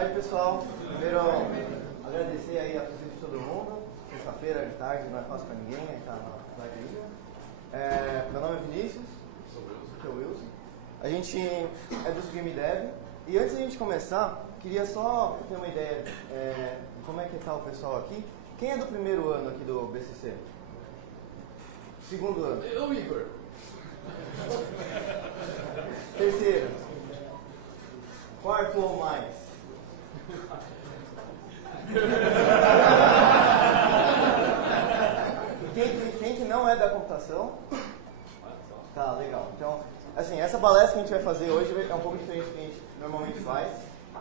tarde, pessoal. Primeiro, agradecer aí a presença de todo mundo. Sexta-feira de tarde não é fácil para ninguém, tá na tarde ainda. Meu nome é Vinícius. Sou Wilson. A gente é do Game Dev. E antes de a gente começar, queria só ter uma ideia de como é que tá o pessoal aqui. Quem é do primeiro ano aqui do BCC? Segundo ano? Eu, Igor. Terceiro? Quarto ou mais? Quem que não é da computação? Tá, legal. Então, assim, essa palestra que a gente vai fazer hoje é um pouco diferente do que a gente normalmente faz,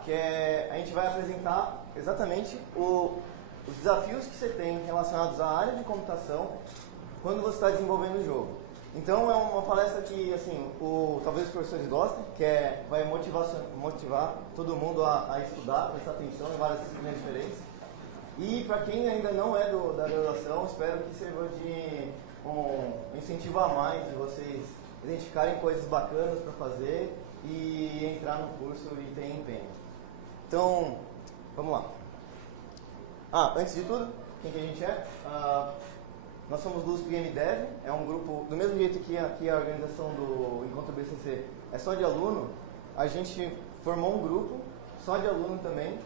que é a gente vai apresentar exatamente os desafios que você tem relacionados à área de computação quando você está desenvolvendo o jogo. Então é uma palestra que, assim, talvez os professores gostem, que vai motivar todo mundo a estudar, prestar atenção em várias disciplinas diferentes. E para quem ainda não é da graduação, espero que sirva de um incentivo a mais, de vocês identificarem coisas bacanas para fazer e entrar no curso e ter empenho. Então, vamos lá. Antes de tudo, quem que a gente é? Nós somos do USP Game Dev, é um grupo, do mesmo jeito que aqui a organização do Encontro BCC é só de aluno, a gente formou um grupo só de aluno também,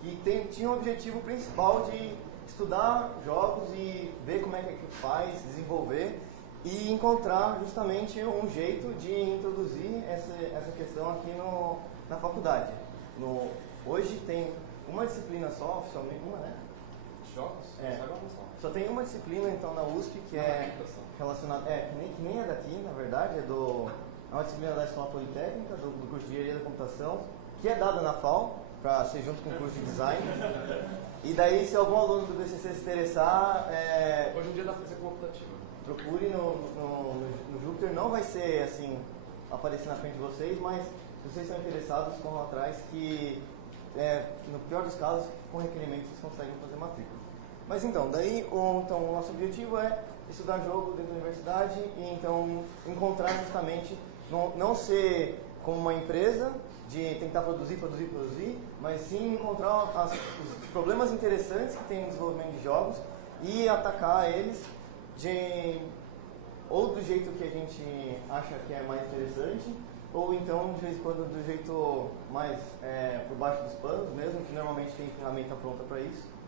que tinha o objetivo principal de estudar jogos e ver como é que faz, desenvolver e encontrar justamente um jeito de introduzir essa questão aqui na faculdade. Hoje tem uma disciplina só, oficialmente uma, né? Jogos? Só tem uma disciplina então na USP que é relacionada, que nem é daqui, na verdade, é uma disciplina da Escola Politécnica, do curso de Engenharia da Computação, que é dada na FAO, para ser junto com o curso de Design. E daí, se algum aluno do BCC se interessar, hoje em dia dá para fazer computativa. Procure no Jupyter, não vai ser assim, aparecer na frente de vocês, mas se vocês estão interessados, corram atrás que, no pior dos casos, com requerimentos vocês conseguem fazer matrícula. Mas então, daí o nosso objetivo é estudar jogo dentro da universidade e então encontrar justamente, não ser como uma empresa de tentar produzir, mas sim encontrar os problemas interessantes que tem no desenvolvimento de jogos e atacar eles ou do jeito que a gente acha que é mais interessante, ou então de vez em quando do jeito mais por baixo dos panos mesmo, que normalmente tem ferramenta pronta para isso.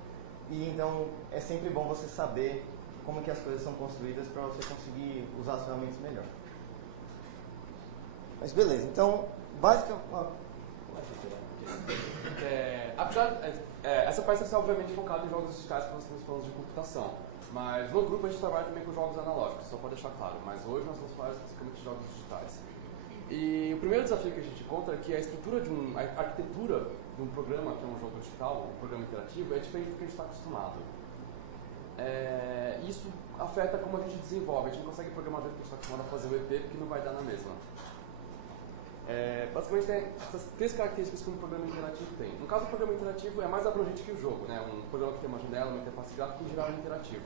E então é sempre bom você saber como que as coisas são construídas para você conseguir usar as ferramentas melhor. Mas beleza, então basicamente... Essa palestra está obviamente focada em jogos digitais, porque nós temos planos de computação. Mas no grupo a gente trabalha também com jogos analógicos, só para deixar claro. Mas hoje nós vamos falar especificamente de jogos digitais. E o primeiro desafio que a gente encontra é que a arquitetura de um programa, que é um jogo digital, um programa interativo, é diferente do que a gente está acostumado. Isso afeta como a gente desenvolve. A gente não consegue programar do jeito que a gente está acostumado a fazer o EP, porque não vai dar na mesma. Basicamente tem essas três características que um programa interativo tem. No caso, o programa interativo é mais abrangente que o jogo, né? Um programa que tem uma janela, uma interface gráfica, em geral é interativo.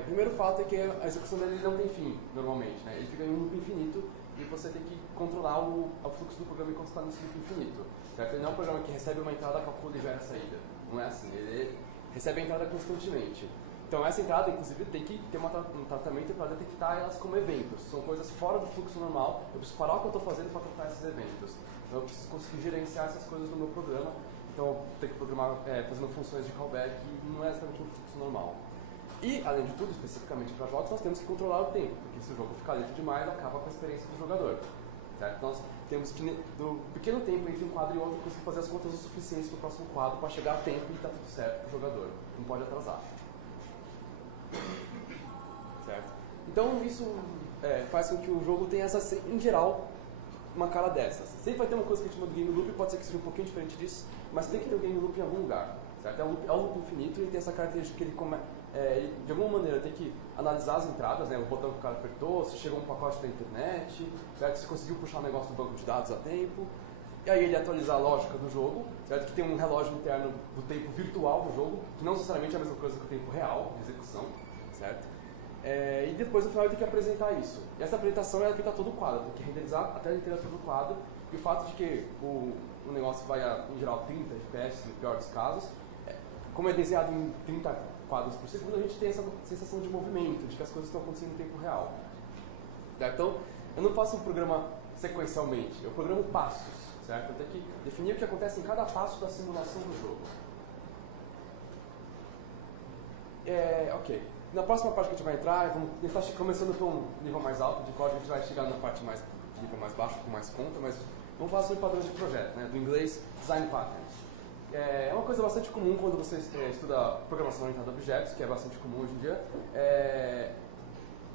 O primeiro fato é que a execução dele não tem fim, normalmente, né? Ele fica em um loop infinito e você tem que controlar o fluxo do programa enquanto está nesse loop infinito. Certo? Ele não é um programa que recebe uma entrada, calcula e gera a saída. Não é assim, ele recebe a entrada constantemente. Então essa entrada, inclusive, tem que ter um tratamento para detectar elas como eventos. São coisas fora do fluxo normal. Eu preciso parar o que eu estou fazendo para tratar esses eventos. Então eu preciso conseguir gerenciar essas coisas no meu programa. Então eu tenho que programar fazendo funções de callback e não é exatamente um fluxo normal. E, além de tudo, especificamente para jogos, nós temos que controlar o tempo, porque se o jogo ficar lento demais, acaba com a experiência do jogador. Certo? Nós temos que, do pequeno tempo entre um quadro e outro, conseguir fazer as contas o suficiente para o próximo quadro para chegar a tempo e está tudo certo para o jogador. Não pode atrasar. Certo? Então isso faz com que o jogo tenha, em geral, uma cara dessas. Sempre vai ter uma coisa que a gente chama de game loop, pode ser que seja um pouquinho diferente disso, mas tem que ter um game loop em algum lugar. Certo? É um loop infinito e tem essa característica que ele de alguma maneira tem que analisar as entradas, né, o botão que o cara apertou, se chegou um pacote da internet, certo? Se conseguiu puxar um negócio do banco de dados a tempo. E aí ele atualizar a lógica do jogo, certo? Que tem um relógio interno do tempo virtual do jogo, que não necessariamente é a mesma coisa que o tempo real de execução, certo? E depois no final ele tem que apresentar isso. E essa apresentação é habilitar todo o quadro, tem que renderizar a tela inteira todo o quadro. E o fato de que o negócio vai a, em geral, 30 FPS, no pior dos casos, como é desenhado em 30 quadros por segundo, a gente tem essa sensação de movimento, de que as coisas estão acontecendo em tempo real. Então, eu não faço um programa sequencialmente, eu programo passos, certo? Eu tenho que definir o que acontece em cada passo da simulação do jogo. Ok. Na próxima parte que a gente vai entrar, vamos tentar começando por um nível mais alto de código, a gente vai chegar na parte mais nível mais baixo, com mais conta, mas vamos falar sobre padrões de projeto, né? Do inglês Design Patterns. É uma coisa bastante comum quando você estuda programação orientada a objetos, que é bastante comum hoje em dia,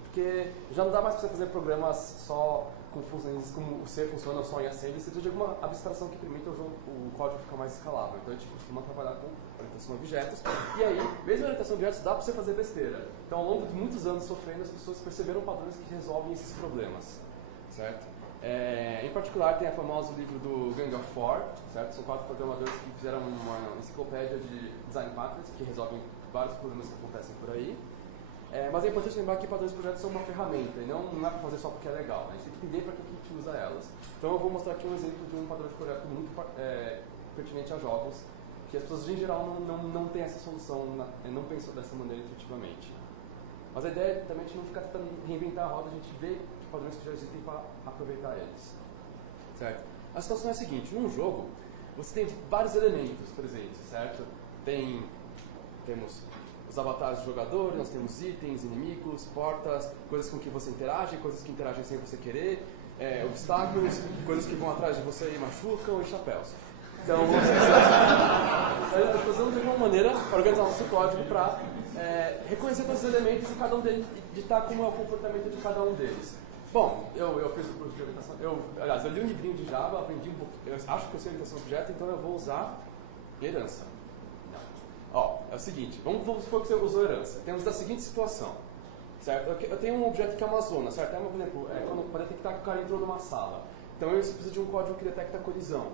porque já não dá mais para você fazer programas só com funções como o C funciona só em assembly, você precisa de alguma abstração que permita o código ficar mais escalável. Então a gente costuma trabalhar com orientação a objetos, e aí, mesmo a orientação a objetos, dá para você fazer besteira. Então ao longo de muitos anos sofrendo, as pessoas perceberam padrões que resolvem esses problemas, certo? Em particular, tem o famoso livro do Gang of Four, certo? São 4 programadores que fizeram uma enciclopédia de design patterns que resolvem vários problemas que acontecem por aí. Mas é importante lembrar que padrões de projetos são uma ferramenta e não é para fazer só porque é legal, né? A gente tem que entender para que a gente usa elas. Então eu vou mostrar aqui um exemplo de um padrão de projeto muito pertinente a jogos, que as pessoas em geral não têm essa solução, não pensam dessa maneira intuitivamente. Mas a ideia também é a gente não ficar tentando reinventar a roda, a gente vê padrões que já existem para aproveitar eles. Certo? A situação é a seguinte, num jogo, você tem vários elementos presentes, certo? Temos os avatares do jogador, nós temos itens, inimigos, portas, coisas com que você interage, coisas que interagem sem você querer, obstáculos, coisas que vão atrás de você e machucam, e chapéus. Então, nós precisamos de uma maneira para organizar o nosso código para reconhecer todos os elementos e cada um deles, ditar como é o comportamento de cada um deles. Bom, eu fiz o curso de orientação, aliás, eu li um livrinho de Java, aprendi um pouco, eu acho que eu sei orientação a objeto, então eu vou usar herança. É o seguinte, vamos supor que você usou herança. Temos a seguinte situação, certo? Eu tenho um objeto que é uma zona, certo? Por exemplo, para detectar que o cara entrou numa sala. Então eu preciso de um código que detecta a colisão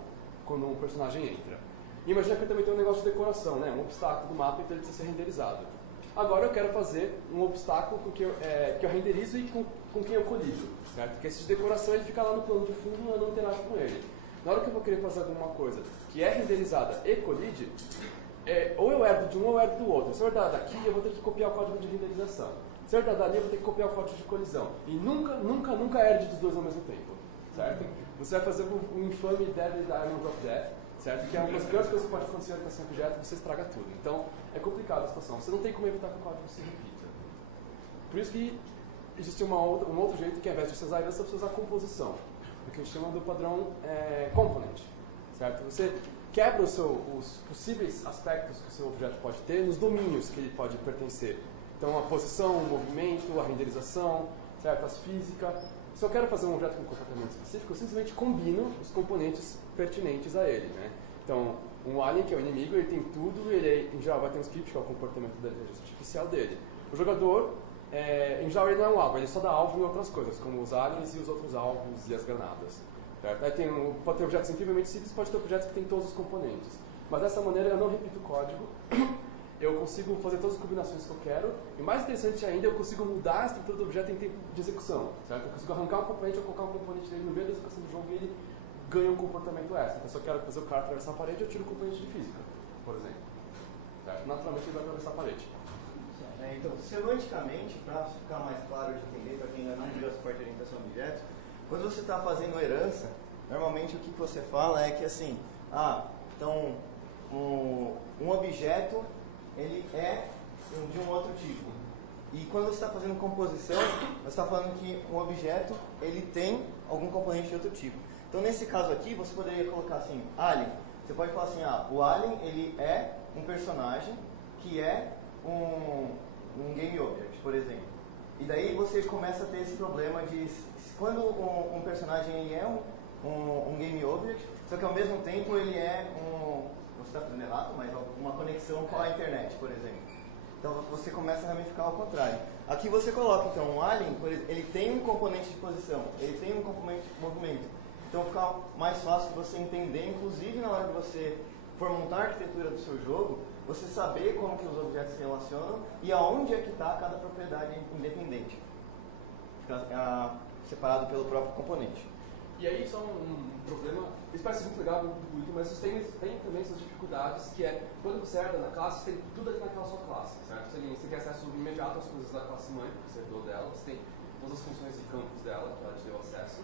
quando um personagem entra. E imagina que eu também tenho um negócio de decoração, né? Um obstáculo do mapa, então ele precisa ser renderizado. Agora eu quero fazer um obstáculo que eu renderizo e com quem eu colido, certo? Porque esse de decoração ele fica lá no plano de fundo e eu não interajo com ele. Na hora que eu vou querer fazer alguma coisa que é renderizada e colide, ou eu herdo de um ou eu herdo do outro. Se eu herdar daqui, eu vou ter que copiar o código de renderização. Se eu herdar dali, eu vou ter que copiar o código de colisão. E nunca herde dos dois ao mesmo tempo, certo? Você vai fazer o infame Deadly Diamond of Death, certo? Que é uma das piores coisas que pode acontecer em orientação a objeto, você estraga tudo. Então, é complicada a situação. Você não tem como evitar que o código se repita. Por isso que existe um outro jeito que, ao invés de você usar herança, você usar composição. O que a gente chama do padrão component, certo? Você quebra os possíveis aspectos que o seu objeto pode ter nos domínios que ele pode pertencer. Então, a posição, o movimento, a renderização, certo? As físicas. Se eu quero fazer um objeto com um comportamento específico, eu simplesmente combino os componentes pertinentes a ele, né? Então, um alien, que é o inimigo, ele tem tudo, ele em geral vai ter um script, que é o comportamento da inteligência artificial dele. O jogador, em geral, ele não é um alvo, ele só dá alvo em outras coisas, como os aliens e os outros alvos e as granadas. Certo? Aí pode ter objetos incrivelmente simples, pode ter objetos que têm todos os componentes. Mas dessa maneira eu não repito o código, eu consigo fazer todas as combinações que eu quero, e mais interessante ainda, eu consigo mudar a estrutura do objeto em tempo de execução. Certo? Eu consigo arrancar um componente ou colocar um componente dele no meio da execução do jogo e ele ganha um comportamento extra. Então, se eu quero fazer o cara atravessar a parede, eu tiro o componente de física, por exemplo. Certo? Naturalmente ele vai atravessar a parede. Então, semanticamente, para ficar mais claro de entender, para quem ainda não viu essa parte de orientação a objetos, quando você está fazendo herança, normalmente o que você fala é que assim, então um objeto ele é de um outro tipo. E quando você está fazendo composição, você está falando que um objeto ele tem algum componente de outro tipo. Então nesse caso aqui, você poderia colocar assim, alien. Você pode falar assim, o alien ele é um personagem que é um game object, por exemplo. E daí você começa a ter esse problema de quando um personagem ele é um game object, só que ao mesmo tempo ele é você está fazendo errado, mas uma conexão com a internet, por exemplo. Então você começa a ramificar ao contrário. Aqui você coloca então um alien, ele tem um componente de posição, ele tem um componente de movimento. Então fica mais fácil de você entender, inclusive na hora de você for montar a arquitetura do seu jogo, você saber como que os objetos se relacionam e aonde é que está cada propriedade independente. Fica separado pelo próprio componente. E aí só um problema, isso parece muito legal no intuito, mas isso tem também suas dificuldades, que é, quando você herda na classe, você tem tudo aqui naquela sua classe, certo? Você tem acesso imediato às coisas da classe mãe, porque você herdou dela, você tem todas as funções de campos dela, que ela te deu acesso,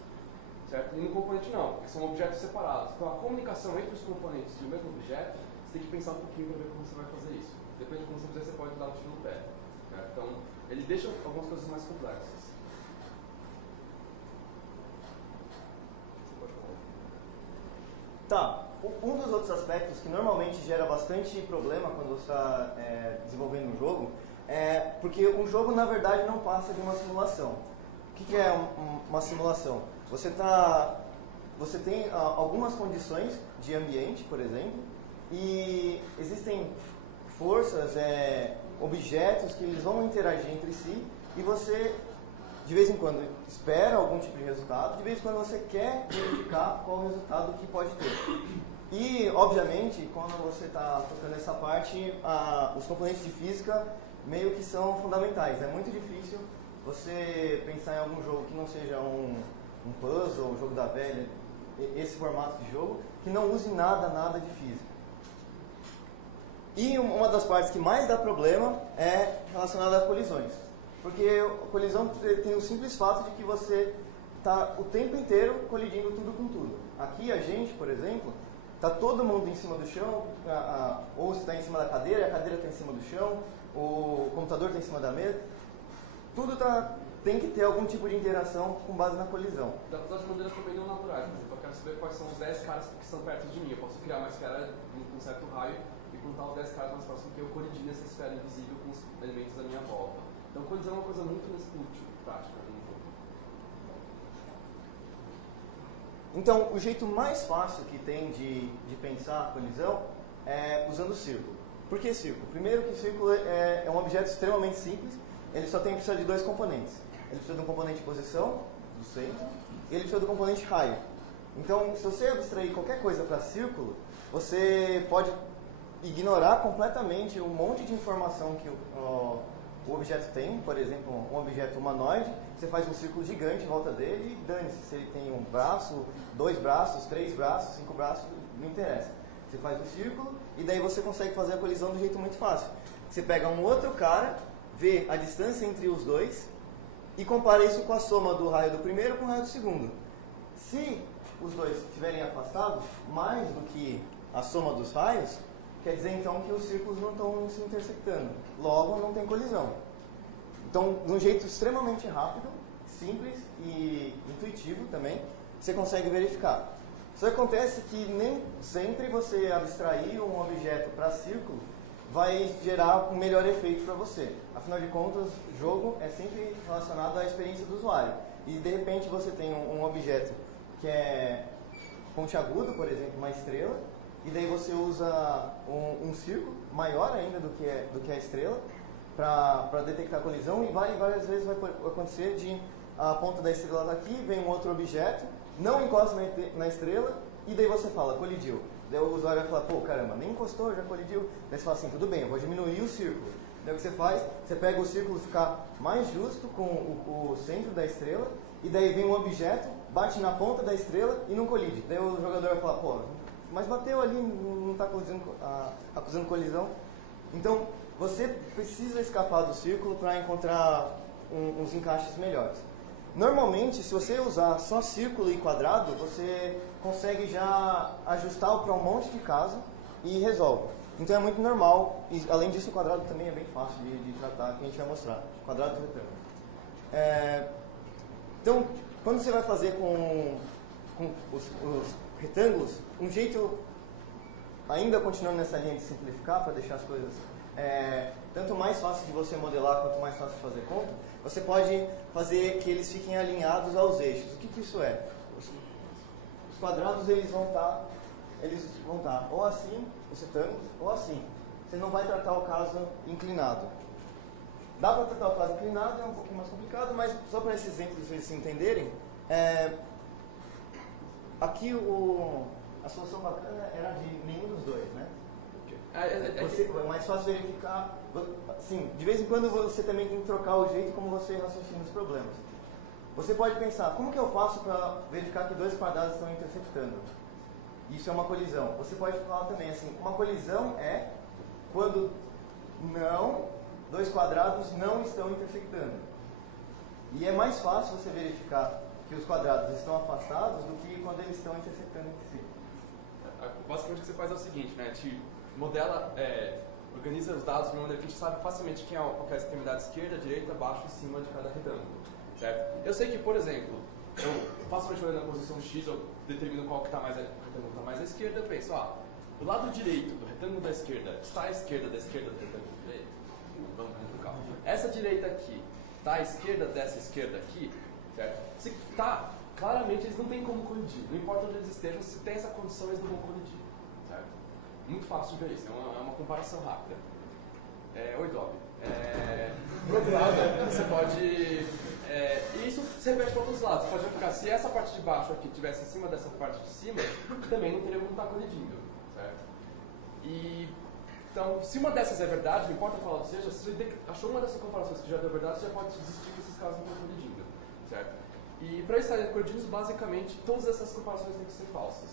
certo? E no componente não, porque são objetos separados. Então a comunicação entre os componentes de um mesmo objeto, você tem que pensar um pouquinho para ver como você vai fazer isso. Depende de como você fizer, você pode dar um tiro no pé, certo? Então, ele deixa algumas coisas mais complexas. Tá, um dos outros aspectos que normalmente gera bastante problema quando você está desenvolvendo um jogo é porque um jogo, na verdade, não passa de uma simulação. O que é uma simulação? Você tem algumas condições de ambiente, por exemplo, e existem forças, objetos que eles vão interagir entre si e você, de vez em quando, espera algum tipo de resultado, de vez em quando você quer verificar qual o resultado que pode ter. E, obviamente, quando você está tocando essa parte, os componentes de física meio que são fundamentais. É muito difícil você pensar em algum jogo que não seja um puzzle, um jogo da velha, esse formato de jogo, que não use nada de física. E uma das partes que mais dá problema é relacionada a colisões. Porque a colisão tem o simples fato de que você está o tempo inteiro colidindo tudo com tudo. Aqui a gente, por exemplo, está todo mundo em cima do chão, ou você está em cima da cadeira, a cadeira está em cima do chão, o computador está em cima da mesa. Tudo tem que ter algum tipo de interação com base na colisão. Das maneiras também não naturais, por exemplo, eu quero saber quais são os 10 caras que estão perto de mim. Eu posso criar uma esfera com um certo raio e contar os 10 caras mais próximos que eu colidi nessa esfera invisível com os elementos da minha volta. Então, colisão é uma coisa muito útil, prática, no jogo. Então, o jeito mais fácil que tem de pensar a colisão é usando o círculo. Por que círculo? Primeiro que o círculo é um objeto extremamente simples, ele só precisa de dois componentes. Ele precisa de um componente de posição, do centro, e ele precisa do componente raio. Então, se você abstrair qualquer coisa para círculo, você pode ignorar completamente um monte de informação que o objeto tem. Por exemplo, um objeto humanoide, você faz um círculo gigante em volta dele e dane-se se ele tem um braço, 2 braços, 3 braços, 5 braços, não interessa. Você faz um círculo e daí você consegue fazer a colisão de jeito muito fácil. Você pega um outro cara, vê a distância entre os dois e compara isso com a soma do raio do primeiro com o raio do segundo. Se os dois estiverem afastados mais do que a soma dos raios, quer dizer então que os círculos não estão se intersectando. Logo, não tem colisão. Então, de um jeito extremamente rápido, simples e intuitivo também, você consegue verificar. Só acontece que nem sempre você abstrair um objeto para círculo vai gerar um melhor efeito para você. Afinal de contas, o jogo é sempre relacionado à experiência do usuário. E de repente você tem um objeto que é pontiagudo, por exemplo, uma estrela, e daí você usa um círculo maior ainda do que a estrela para detectar a colisão, e várias vezes vai acontecer de a ponta da estrela tá aqui, vem um outro objeto, não encosta na estrela, e daí você fala, colidiu. Daí o usuário vai falar, pô, caramba, nem encostou, já colidiu. Daí você fala assim, tudo bem, eu vou diminuir o círculo. Daí o que você faz? Você pega o círculo ficar mais justo com o centro da estrela, e daí vem um objeto, bate na ponta da estrela e não colide. Daí o jogador vai falar, pô, mas bateu ali, não está acusando colisão. Então, você precisa escapar do círculo para encontrar uns encaixes melhores. Normalmente, se você usar só círculo e quadrado, você consegue já ajustar para um monte de caso e resolve. Então é muito normal, e além disso o quadrado também é bem fácil de tratar, que a gente vai mostrar. Quadrado e retângulo. Então, quando você vai fazer com os retângulos, um jeito, ainda continuando nessa linha de simplificar, para deixar as coisas tanto mais fácil de você modelar quanto mais fácil de fazer conta, você pode fazer que eles fiquem alinhados aos eixos. O que isso é? Os quadrados eles vão estar ou assim, os retângulos, ou assim. Você não vai tratar o caso inclinado. Dá para tratar o caso inclinado, é um pouquinho mais complicado, mas só para esses exemplos vocês se entenderem, aqui a solução bacana era de nenhum dos dois, né? É mais fácil verificar. Sim, de vez em quando você também tem que trocar o jeito como você raciocina os problemas. Você pode pensar, como que eu faço para verificar que dois quadrados estão intersectando? Isso é uma colisão. Você pode falar também assim, uma colisão é quando dois quadrados não estão intersectando. E é mais fácil você verificar que os quadrados estão afastados do que quando eles estão intersectando entre si. Basicamente o que você faz é o seguinte, né? A gente modela, organiza os dados de uma maneira que a gente sabe facilmente qual é a extremidade esquerda, direita, baixo e cima de cada retângulo. Certo? Eu sei que, por exemplo, eu facilmente olhando a posição X, eu determino qual que o retângulo está mais à esquerda, eu penso, do lado direito do retângulo da esquerda está à esquerda da esquerda do retângulo direito. Vamos trocar. Essa direita aqui está à esquerda dessa esquerda aqui, certo? Se está, claramente eles não têm como colidir. Não importa onde eles estejam, se tem essa condição, eles não vão colidir. Certo? Muito fácil de ver isso, é uma comparação rápida. Oi, Dobby. Por outro lado, você pode... e isso se repete para todos os lados. Você pode verificar, se essa parte de baixo aqui estivesse em cima dessa parte de cima, também não teria como estar colidindo. Certo? Então, se uma dessas é verdade, não importa qual seja, se você achou uma dessas comparações que já deu verdade, você já pode desistir que esses casos não estão colidindo. Certo? E para estarem colidindo, basicamente, todas essas comparações têm que ser falsas.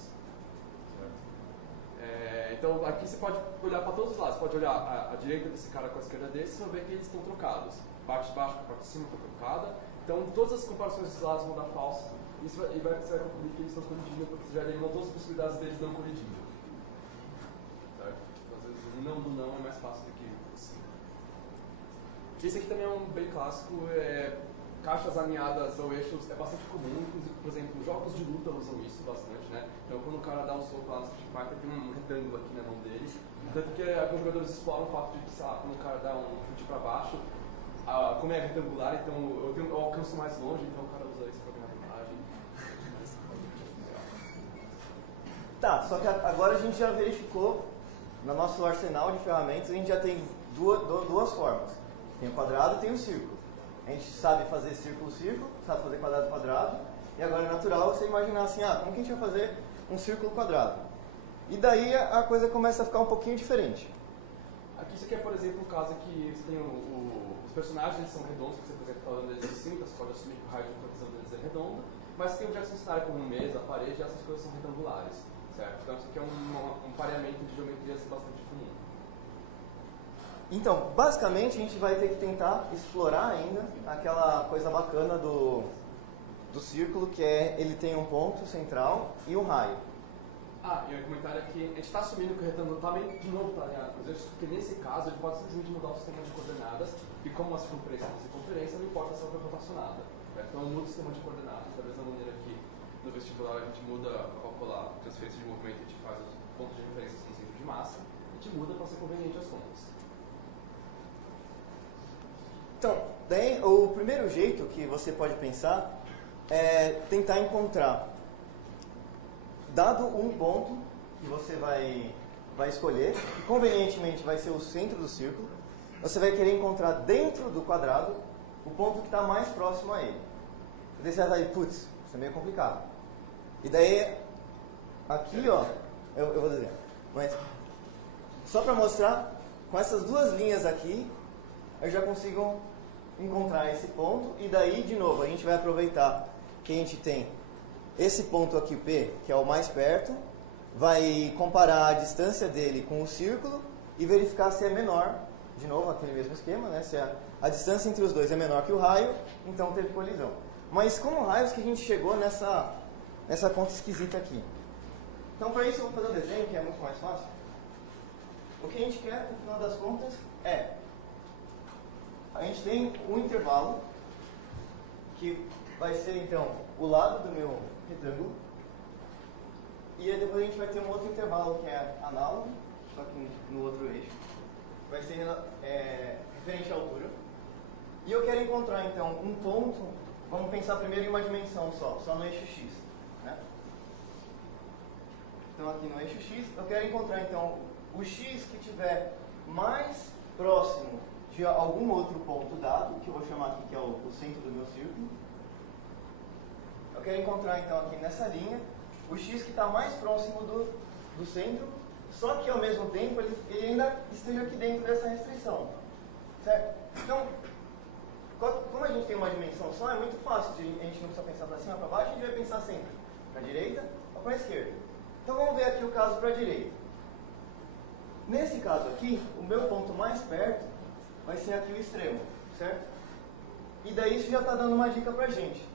Então, aqui você pode olhar para todos os lados. Você pode olhar a direita desse cara com a esquerda desse e ver que eles estão trocados. Parte de baixo com a parte de cima está trocada. Então, todas as comparações desses lados vão dar falso. E você vai concluir que eles estão colidindo, porque você já eliminou todas as possibilidades deles não colidindo. Certo? Então, às vezes, o não do não é mais fácil do que o sim. Esse aqui também é um bem clássico. Caixas alinhadas ao eixo é bastante comum, inclusive, por exemplo, jogos de luta usam isso bastante, né? Então, quando o cara dá um soco lá no Street Fighter, tem um retângulo aqui na mão dele. Tanto que alguns jogadores exploram o fato de que, sei lá, quando o cara dá um chute pra baixo, como é retangular, então eu alcanço mais longe, então o cara usa isso pra ganhar vantagem. Tá, só que agora a gente já verificou, no nosso arsenal de ferramentas, a gente já tem duas formas. Tem o quadrado e tem o círculo. A gente sabe fazer círculo-círculo, sabe fazer quadrado-quadrado, e agora é natural você imaginar assim, como que a gente vai fazer um círculo quadrado? E daí a coisa começa a ficar um pouquinho diferente. Aqui isso aqui é, por exemplo, um caso que você tem os personagens, eles são redondos, você, por exemplo, está olhando eles assim, então você pode assumir que o raio de rotação deles é redondo, mas você tem objetos no cenário como mesa, parede, e essas coisas são retangulares, certo? Então isso aqui é um pareamento de geometrias bastante comum. Então, basicamente, a gente vai ter que tentar explorar ainda aquela coisa bacana do círculo, que ele tem um ponto central e um raio. E o comentário é que a gente está assumindo que o retângulo está meio de novo alinhado com os eixos, porque nesse caso ele pode simplesmente mudar o sistema de coordenadas, e como uma circunferência é uma circunferência, não importa se ela foi rotacionada. Então muda o sistema de coordenadas, da mesma maneira que no vestibular a gente muda para calcular a transferência de movimento, a gente faz os pontos de referência no centro de massa, a gente muda para ser conveniente às contas. Então, daí, o primeiro jeito que você pode pensar é tentar encontrar, dado um ponto que você vai escolher, que convenientemente vai ser o centro do círculo, você vai querer encontrar dentro do quadrado o ponto que está mais próximo a ele. E daí você vai falar, putz, isso é meio complicado. E daí, aqui, eu vou dizer, mas só para mostrar, com essas duas linhas aqui, eu já consigo encontrar esse ponto, e daí, de novo, a gente vai aproveitar que a gente tem esse ponto aqui, P, que é o mais perto, vai comparar a distância dele com o círculo e verificar se é menor, de novo, aquele mesmo esquema, né? Se a distância entre os dois é menor que o raio, então teve colisão. Mas como raios que a gente chegou nessa conta esquisita aqui? Então, para isso, eu vou fazer um desenho que é muito mais fácil. O que a gente quer, no final das contas, a gente tem um intervalo, que vai ser, então, o lado do meu retângulo, e aí depois a gente vai ter um outro intervalo que é análogo, só que no outro eixo, vai ser referente à altura. E eu quero encontrar, então, um ponto, vamos pensar primeiro em uma dimensão só no eixo X. Né? Então, aqui no eixo X, eu quero encontrar, então, o X que estiver mais próximo de algum outro ponto dado, que eu vou chamar aqui que é o centro do meu círculo. Eu quero encontrar, então, aqui nessa linha, o X que está mais próximo do centro só que ao mesmo tempo ele ainda esteja aqui dentro dessa restrição. Certo? Então, como a gente tem uma dimensão só, é muito fácil, a gente não precisa pensar para cima, para baixo, a gente vai pensar sempre para a direita ou para a esquerda. Então vamos ver aqui o caso para a direita. Nesse caso aqui, o meu ponto mais perto vai ser aqui o extremo, certo? E daí isso já está dando uma dica para a gente.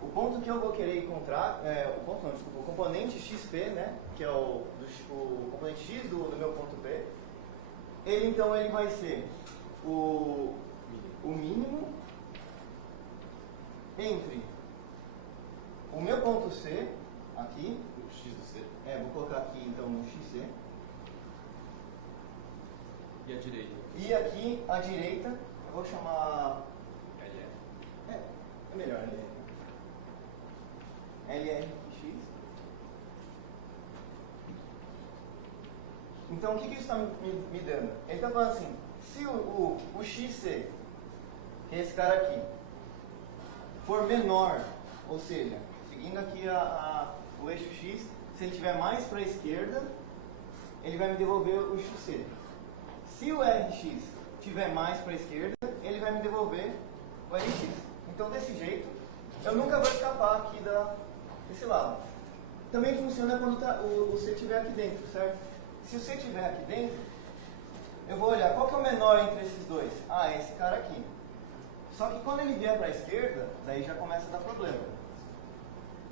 O ponto que eu vou querer encontrar, o componente XP, né, que é o componente X do meu ponto P, ele vai ser o mínimo entre o meu ponto C, aqui, o X do C. Vou colocar aqui então um XC. E a direita? E aqui, a direita, eu vou chamar... LR. É melhor LR. LRX. Então, o que isso está me dando? Ele está falando assim, se o XC, que é esse cara aqui, for menor, ou seja, seguindo aqui o eixo X, se ele estiver mais para a esquerda, ele vai me devolver o XC. Se o RX estiver mais para a esquerda, ele vai me devolver o RX. Então, desse jeito, eu nunca vou escapar aqui desse lado. Também funciona quando o C estiver aqui dentro, certo? Se o C estiver aqui dentro, eu vou olhar qual que é o menor entre esses dois. É esse cara aqui. Só que quando ele vier para a esquerda, daí já começa a dar problema.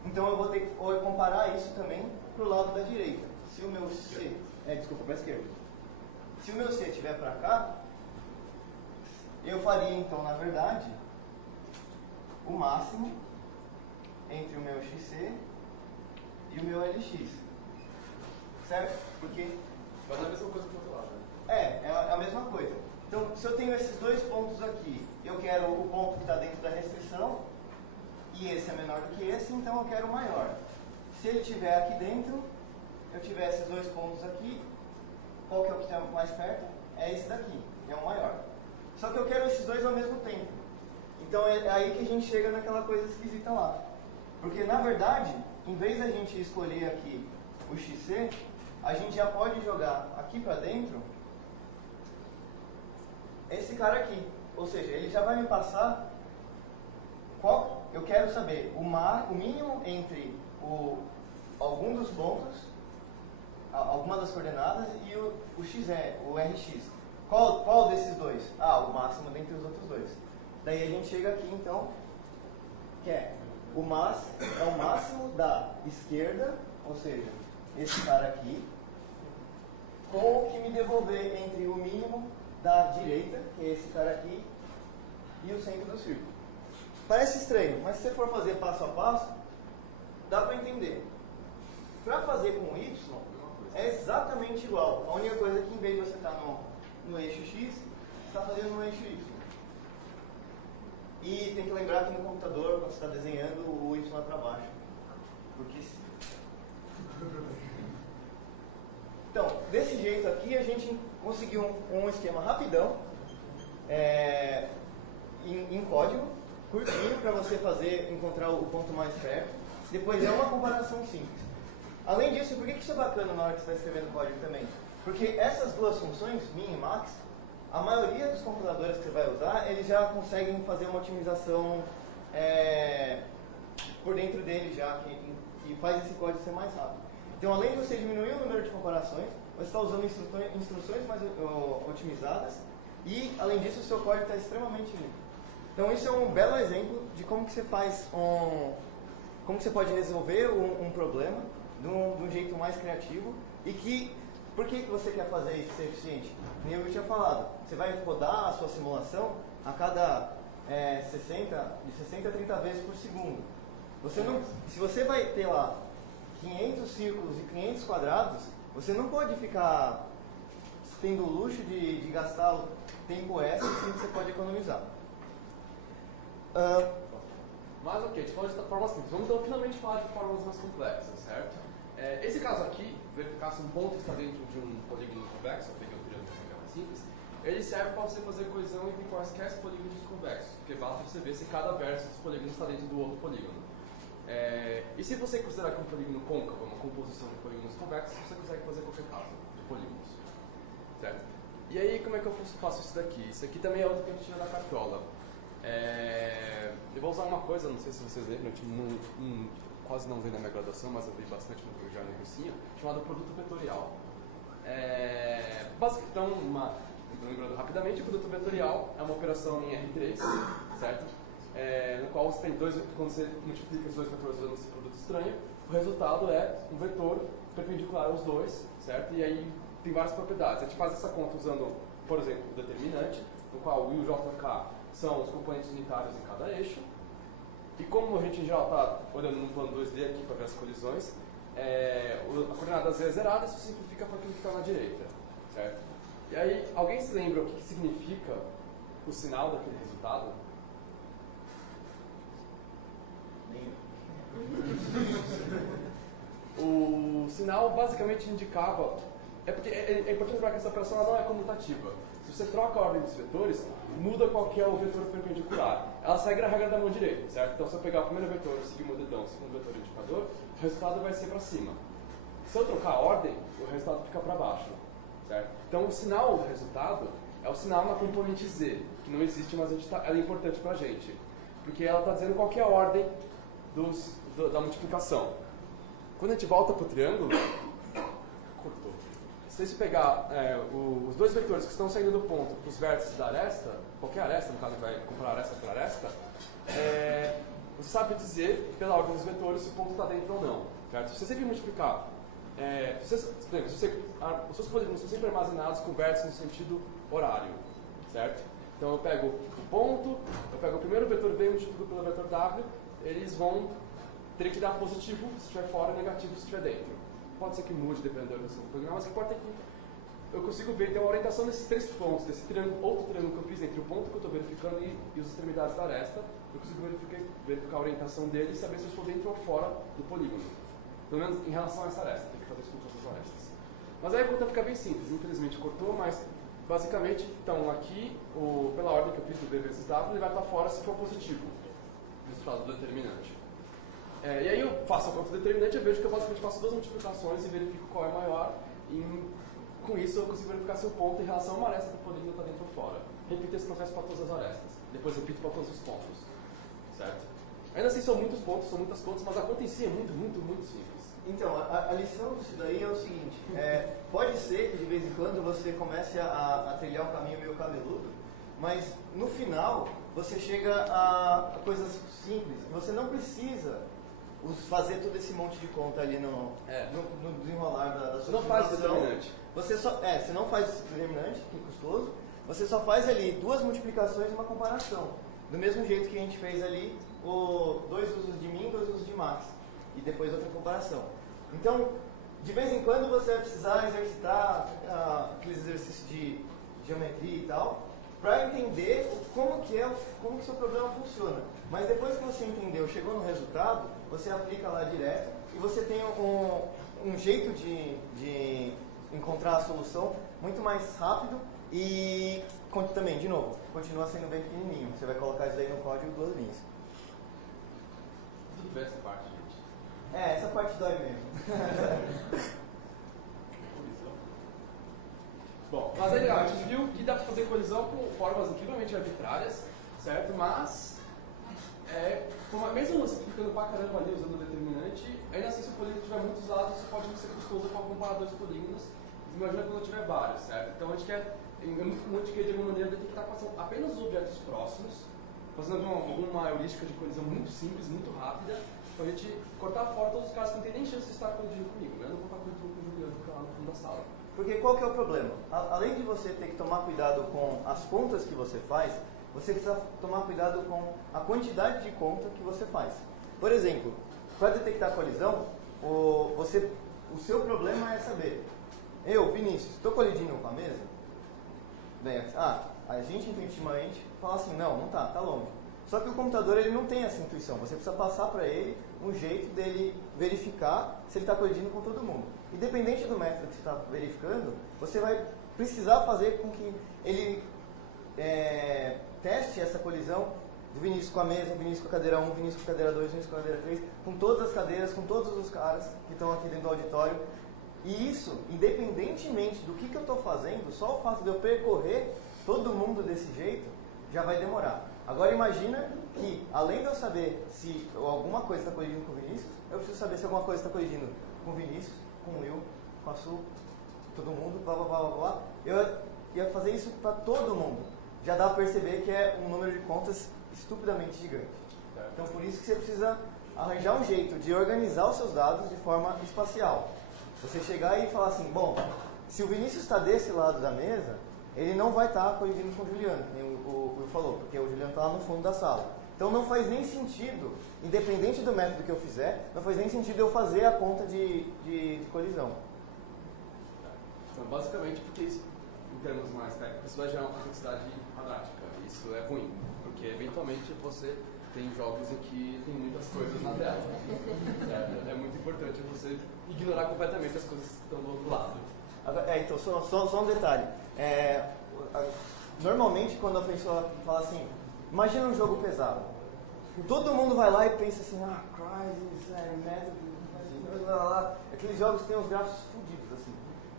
Então eu vou ter que comparar isso também para o lado da direita. Se o meu C... para a esquerda. Se o meu C estiver para cá, eu faria então, na verdade, o máximo entre o meu XC e o meu LX. Certo? Porque... Mas é a mesma coisa que o outro lado, né? É a mesma coisa. Então, se eu tenho esses dois pontos aqui, eu quero o ponto que está dentro da restrição, e esse é menor do que esse, então eu quero o maior. Se ele estiver aqui dentro, eu tiver esses dois pontos aqui, qual que é o que está mais perto? É esse daqui, que é o maior. Só que eu quero esses dois ao mesmo tempo. Então é aí que a gente chega naquela coisa esquisita lá. Porque, na verdade, em vez da gente escolher aqui o XC, a gente já pode jogar aqui para dentro esse cara aqui. Ou seja, ele já vai me passar qual eu quero saber o mínimo entre algum dos pontos, alguma das coordenadas e o XE, o RX. Qual desses dois? O máximo dentre os outros dois. Daí a gente chega aqui então, que é o máximo da esquerda, ou seja, esse cara aqui, com o que me devolver entre o mínimo da direita, que é esse cara aqui, e o centro do círculo. Parece estranho, mas se você for fazer passo a passo, dá para entender. Para fazer com Y, é exatamente igual. A única coisa é que em vez de você estar no eixo X, você está fazendo no eixo Y. E tem que lembrar que no computador, quando você está desenhando, o Y é para baixo. Porque então, desse jeito aqui, a gente conseguiu um esquema rapidão, em código, curtinho, para você encontrar o ponto mais perto. Depois é uma comparação simples. Além disso, por que isso é bacana na hora que você está escrevendo código também? Porque essas duas funções, min e max, a maioria dos compiladores que você vai usar, eles já conseguem fazer uma otimização por dentro dele já, que faz esse código ser mais rápido. Então, além de você diminuir o número de comparações, você está usando instruções mais otimizadas e, além disso, o seu código está extremamente limpo. Então, isso é um belo exemplo de como que você faz como que você pode resolver um problema de um jeito mais criativo e por que você quer fazer isso ser eficiente? Como eu tinha falado, você vai rodar a sua simulação a cada 60 a 30 vezes por segundo. Se você vai ter lá 500 círculos e 500 quadrados, você não pode ficar tendo o luxo de gastar o tempo extra que você pode economizar. Mas ok, a gente falou de forma simples. Vamos então finalmente falar de formas mais complexas, certo? Esse caso aqui, verificar se um ponto está dentro de um polígono convexo, eu peguei o polígono mais simples, ele serve para você fazer coesão entre quaisquer polígonos convexos, porque basta você ver se cada verso dos polígonos está dentro do outro polígono. E se você considerar que um polígono côncavo é uma composição de polígonos convexos, você consegue fazer qualquer caso de polígonos, certo? E aí, como é que eu faço isso daqui? Isso aqui também é outro que a gente tira da cartola. Eu vou usar uma coisa, não sei se vocês lembram, quase não usei na minha graduação, mas eu vi bastante já no cursinho, chamado produto vetorial. Então, lembrando rapidamente, o produto vetorial é uma operação em R3, certo? No qual você tem quando você multiplica os dois vetores usando esse produto estranho, o resultado é um vetor perpendicular aos dois, certo? E aí tem várias propriedades. A gente faz essa conta usando, por exemplo, o determinante, no qual o I e o JK são os componentes unitários em cada eixo. E como a gente em geral está olhando no plano 2D aqui para ver as colisões, a coordenada Z é zerada, isso simplifica para aquilo que está na direita, certo? E aí, alguém se lembra o que significa o sinal daquele resultado? O sinal basicamente indicava... porque é importante lembrar que essa operação ela não é comutativa. Se você troca a ordem dos vetores, muda qual que é o vetor perpendicular. Ela segue a regra da mão direita, certo? Então, se eu pegar o primeiro vetor, seguir o dedão, o segundo vetor indicador, o resultado vai ser para cima. Se eu trocar a ordem, o resultado fica para baixo, certo? Então, o sinal do resultado é o sinal na componente Z, que não existe, mas ela é importante para a gente. Porque ela está dizendo qual que é a ordem da multiplicação. Quando a gente volta para o triângulo, cortou. Se você pegar os dois vetores que estão saindo do ponto para os vértices da aresta, qualquer aresta, no caso a gente vai comparar aresta por aresta, você sabe dizer, pela ordem dos vetores, se o ponto está dentro ou não. Certo? Se você sempre multiplicar, os seus polígonos são sempre armazenados com vértices no sentido horário. Certo? Então eu pego o ponto, eu pego o primeiro vetor V, multiplico pelo vetor W, eles vão ter que dar positivo se estiver fora e negativo se estiver dentro. Pode ser que mude dependendo da orientação do programa, mas o que importa é que eu consigo ver então, a orientação desses três pontos, desse outro triângulo que eu fiz entre o ponto que eu estou verificando e as extremidades da aresta, eu consigo verificar a orientação dele e saber se eu estou dentro ou fora do polígono. Pelo menos em relação a essa aresta, tem que fazer isso com todas as arestas. Mas aí a conta fica bem simples, infelizmente cortou, mas basicamente, então aqui, pela ordem que eu fiz do V vezes W, ele vai estar fora se for positivo, o resultado do determinante. E aí eu faço a conta do determinante e vejo que eu basicamente faço duas multiplicações e verifico qual é maior. Com isso eu consigo verificar se o ponto em relação a uma aresta do polígono está dentro ou fora. Repito esse processo para todas as arestas. Depois repito para todos os pontos. Certo? Ainda assim são muitos pontos, são muitas contas, mas a conta em si é muito, muito, muito simples. Então, a lição disso daí é o seguinte, pode ser que de vez em quando você comece a trilhar um caminho meio cabeludo, mas no final você chega a coisas simples. Você não precisa fazer todo esse monte de conta ali no desenrolar da sua não faz determinante. Você não faz determinante, que é custoso, você só faz ali duas multiplicações e uma comparação. Do mesmo jeito que a gente fez ali, dois usos de min, dois usos de max. E depois outra comparação. Então, de vez em quando você vai precisar exercitar aqueles exercícios de geometria e tal, para entender como que o seu problema funciona. Mas depois que você entendeu, chegou no resultado, você aplica lá direto e você tem um jeito de encontrar a solução muito mais rápido e também, de novo, continua sendo bem pequenininho. Você vai colocar isso daí no código 2 linhas. Tudo bem essa parte, gente. Essa parte dói mesmo. Bom, mas é legal, a gente viu que dá para fazer colisão com formas incrivelmente arbitrárias, certo? Mas, mesmo você ficando pra caramba ali usando o determinante, ainda assim se o polígono tiver muitos lados, isso pode ser custoso para comparar dois polígonos. Imagina quando tiver vários, certo? Então a gente quer, é muito comum de alguma maneira detectar apenas os objetos próximos, fazendo alguma heurística de colisão muito simples, muito rápida, para a gente cortar fora todos os caras que não tem nem chance de estar colidindo comigo. Eu não vou estar colidindo com o Juliano que está lá no fundo da sala. Porque qual que é o problema? Além de você ter que tomar cuidado com as contas que você faz, você precisa tomar cuidado com a quantidade de conta que você faz. Por exemplo, para detectar colisão, o seu problema é saber, Vinícius, estou colidindo com a mesa? Bem, a gente intuitivamente fala assim, não está longe. Só que o computador ele não tem essa intuição, você precisa passar para ele um jeito dele verificar se ele está colidindo com todo mundo. Independente do método que você está verificando, você vai precisar fazer com que ele teste essa colisão do Vinícius com a mesa, Vinícius com a cadeira 1, Vinícius com a cadeira 2, Vinícius com a cadeira 3, com todas as cadeiras, com todos os caras que estão aqui dentro do auditório. E isso, independentemente do que eu estou fazendo, só o fato de eu percorrer todo mundo desse jeito, já vai demorar. Agora imagina que, além de eu saber se alguma coisa está colidindo com o Vinícius, eu preciso saber se alguma coisa está colidindo com o Vinícius, com o Will, com a Su, todo mundo, blá blá blá blá blá. Eu ia fazer isso para todo mundo. Já dá para perceber que é um número de contas estupidamente gigante. Então por isso que você precisa arranjar um jeito de organizar os seus dados de forma espacial. Você chegar e falar assim, bom, se o Vinícius está desse lado da mesa, ele não vai estar colidindo com o Juliano, como o Will falou, porque o Juliano está lá no fundo da sala. Então não faz nem sentido, independente do método que eu fizer, não faz nem sentido eu fazer a conta de colisão. Então, basicamente, porque isso, em termos mais técnicos, isso vai gerar uma complexidade quadrática. Isso é ruim, porque eventualmente você tem jogos em que tem muitas coisas na tela. É muito importante você ignorar completamente as coisas que estão do outro lado. Então, só um detalhe. Normalmente, quando a pessoa fala assim, imagina um jogo pesado. Todo mundo vai lá e pensa assim, Crysis, método, aqueles jogos que tem uns gráficos fodidos, assim.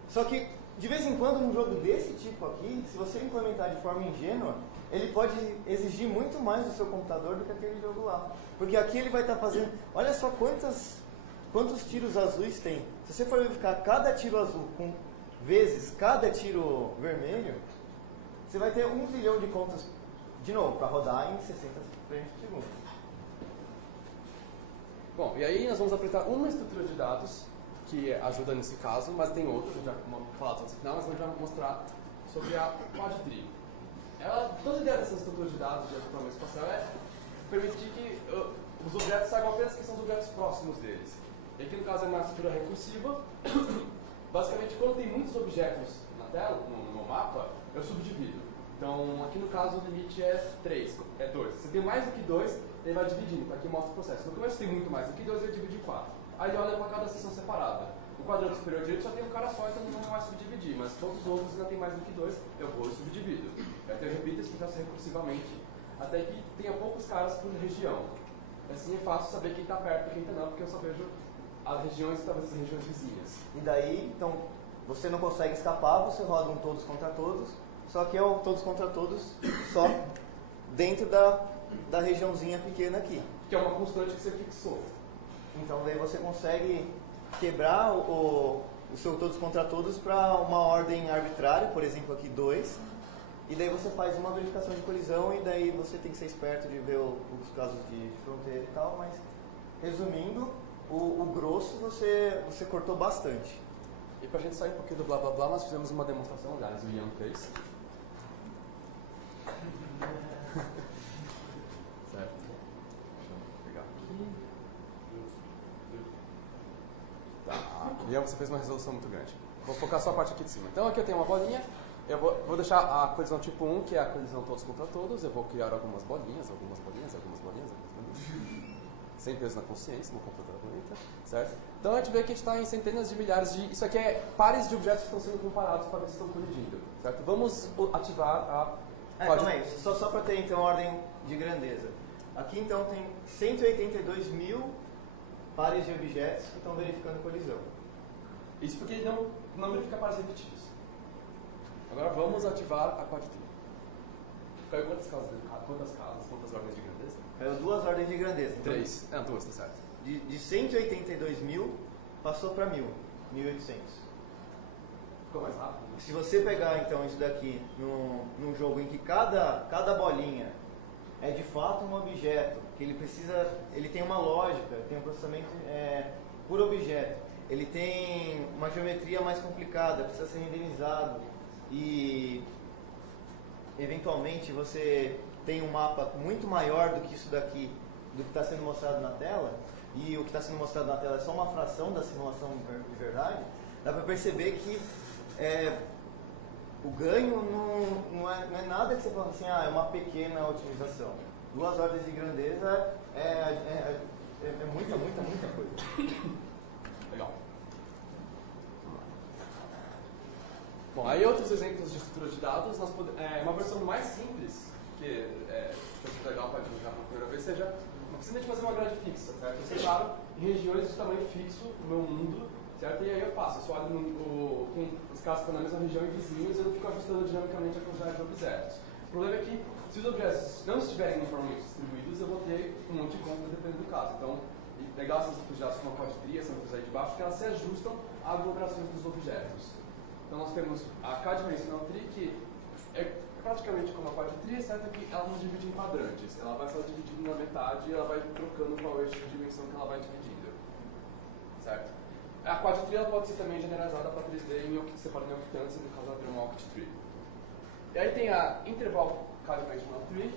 Só que, de vez em quando, um jogo desse tipo aqui, se você implementar de forma ingênua, ele pode exigir muito mais do seu computador do que aquele jogo lá. Porque aqui ele vai estar fazendo... Olha só quantos tiros azuis tem. Se você for verificar cada tiro azul vezes cada tiro vermelho, você vai ter 1 bilhão de contas, de novo, para rodar em 60 frames por segundo. Bom, e aí nós vamos apresentar uma estrutura de dados que ajuda nesse caso, mas tem outra, já falado no final, mas nós vamos mostrar sobre a quadtree. Toda a ideia dessa estrutura de dados de aprofundamento espacial é permitir que os objetos saibam apenas que são os objetos próximos deles. E aqui no caso é uma estrutura recursiva. Basicamente, quando tem muitos objetos na tela, no mapa, eu subdivido. Então, aqui no caso o limite é 3, é 2. Se tem mais do que 2, ele vai dividindo. Então aqui mostra o processo. No começo tem muito mais do que 2, ele divide em 4. Aí ele olha para cada seção separada. No quadrante superior direito só tem um cara só, então não vai mais subdividir. Mas todos os outros ainda tem mais do que 2, eu vou e subdivido. Então eu repito esse processo recursivamente, até que tenha poucos caras por região. Assim é fácil saber quem está perto e quem está não, porque eu só vejo as regiões, talvez as regiões vizinhas. E daí, então, você não consegue escapar, você roda um todos contra todos, só que é o todos contra todos só dentro da regiãozinha pequena aqui. Que é uma constante que você fixou. Então daí você consegue quebrar o seu todos contra todos para uma ordem arbitrária, por exemplo aqui 2, e daí você faz uma verificação de colisão e daí você tem que ser esperto de ver os casos de fronteira e tal, mas resumindo, o grosso você cortou bastante. E pra gente sair um pouquinho do blá blá blá, nós fizemos uma demonstração, aliás, o Ian fez. Certo. Deixa eu pegar aqui. Tá. Ian, você fez uma resolução muito grande. Vou focar só a parte aqui de cima. Então aqui eu tenho uma bolinha. Eu vou deixar a colisão tipo 1, que é a colisão todos contra todos. Eu vou criar algumas bolinhas. Sem peso na consciência, no computador bonita, certo? Então a gente vê que a gente está em centenas de milhares de... Isso aqui é pares de objetos que estão sendo comparados para ver se estão colidindo, certo? Vamos ativar a... Calma aí, só para ter então ordem de grandeza. Aqui então tem 182 mil pares de objetos que estão verificando colisão. Isso porque ele não verifica pares repetidos. Agora vamos ativar a quadtree. Caiu quantas ordens de grandeza? Caiu 2 ordens de grandeza. Então, 3. 2, tá certo. De 182 mil, passou para 1.000, 1.800. Ficou mais rápido? Né? Se você pegar então isso daqui num jogo em que cada bolinha é de fato um objeto, que ele tem uma lógica, tem um processamento por objeto, ele tem uma geometria mais complicada, precisa ser renderizado e eventualmente você tem um mapa muito maior do que isso daqui, do que está sendo mostrado na tela, e o que está sendo mostrado na tela é só uma fração da simulação de verdade, dá para perceber que o ganho não é nada que você fala assim, é uma pequena otimização. 2 ordens de grandeza é muita coisa. Legal. Bom, aí outros exemplos de estrutura de dados, uma versão mais simples que é legal para divulgar pela primeira vez, seja simplesmente fazer uma grade fixa, certo? Eu separo em regiões de tamanho fixo no meu mundo, certo? E aí eu faço, eu só olho com os casos que estão na mesma região e vizinhos, eu não fico ajustando dinamicamente a quantidade de objetos. O problema é que, se os objetos não estiverem uniformemente distribuídos, eu vou ter um monte de contas dependendo do caso. Então, legal essas atividades como a quad tree, essa aí de baixo, que elas se ajustam a aglomerações dos objetos. Então nós temos a k-dimensional tree, que é praticamente como a quad tree, exceto que ela não divide em quadrantes. Ela vai só dividindo na metade e ela vai trocando qual eixo de dimensão que ela vai dividindo. Certo? A quad tree ela pode ser também generalizada para 3D separando em octants, no caso ela vira uma oct tree. E aí tem a interval k-dimensional tree,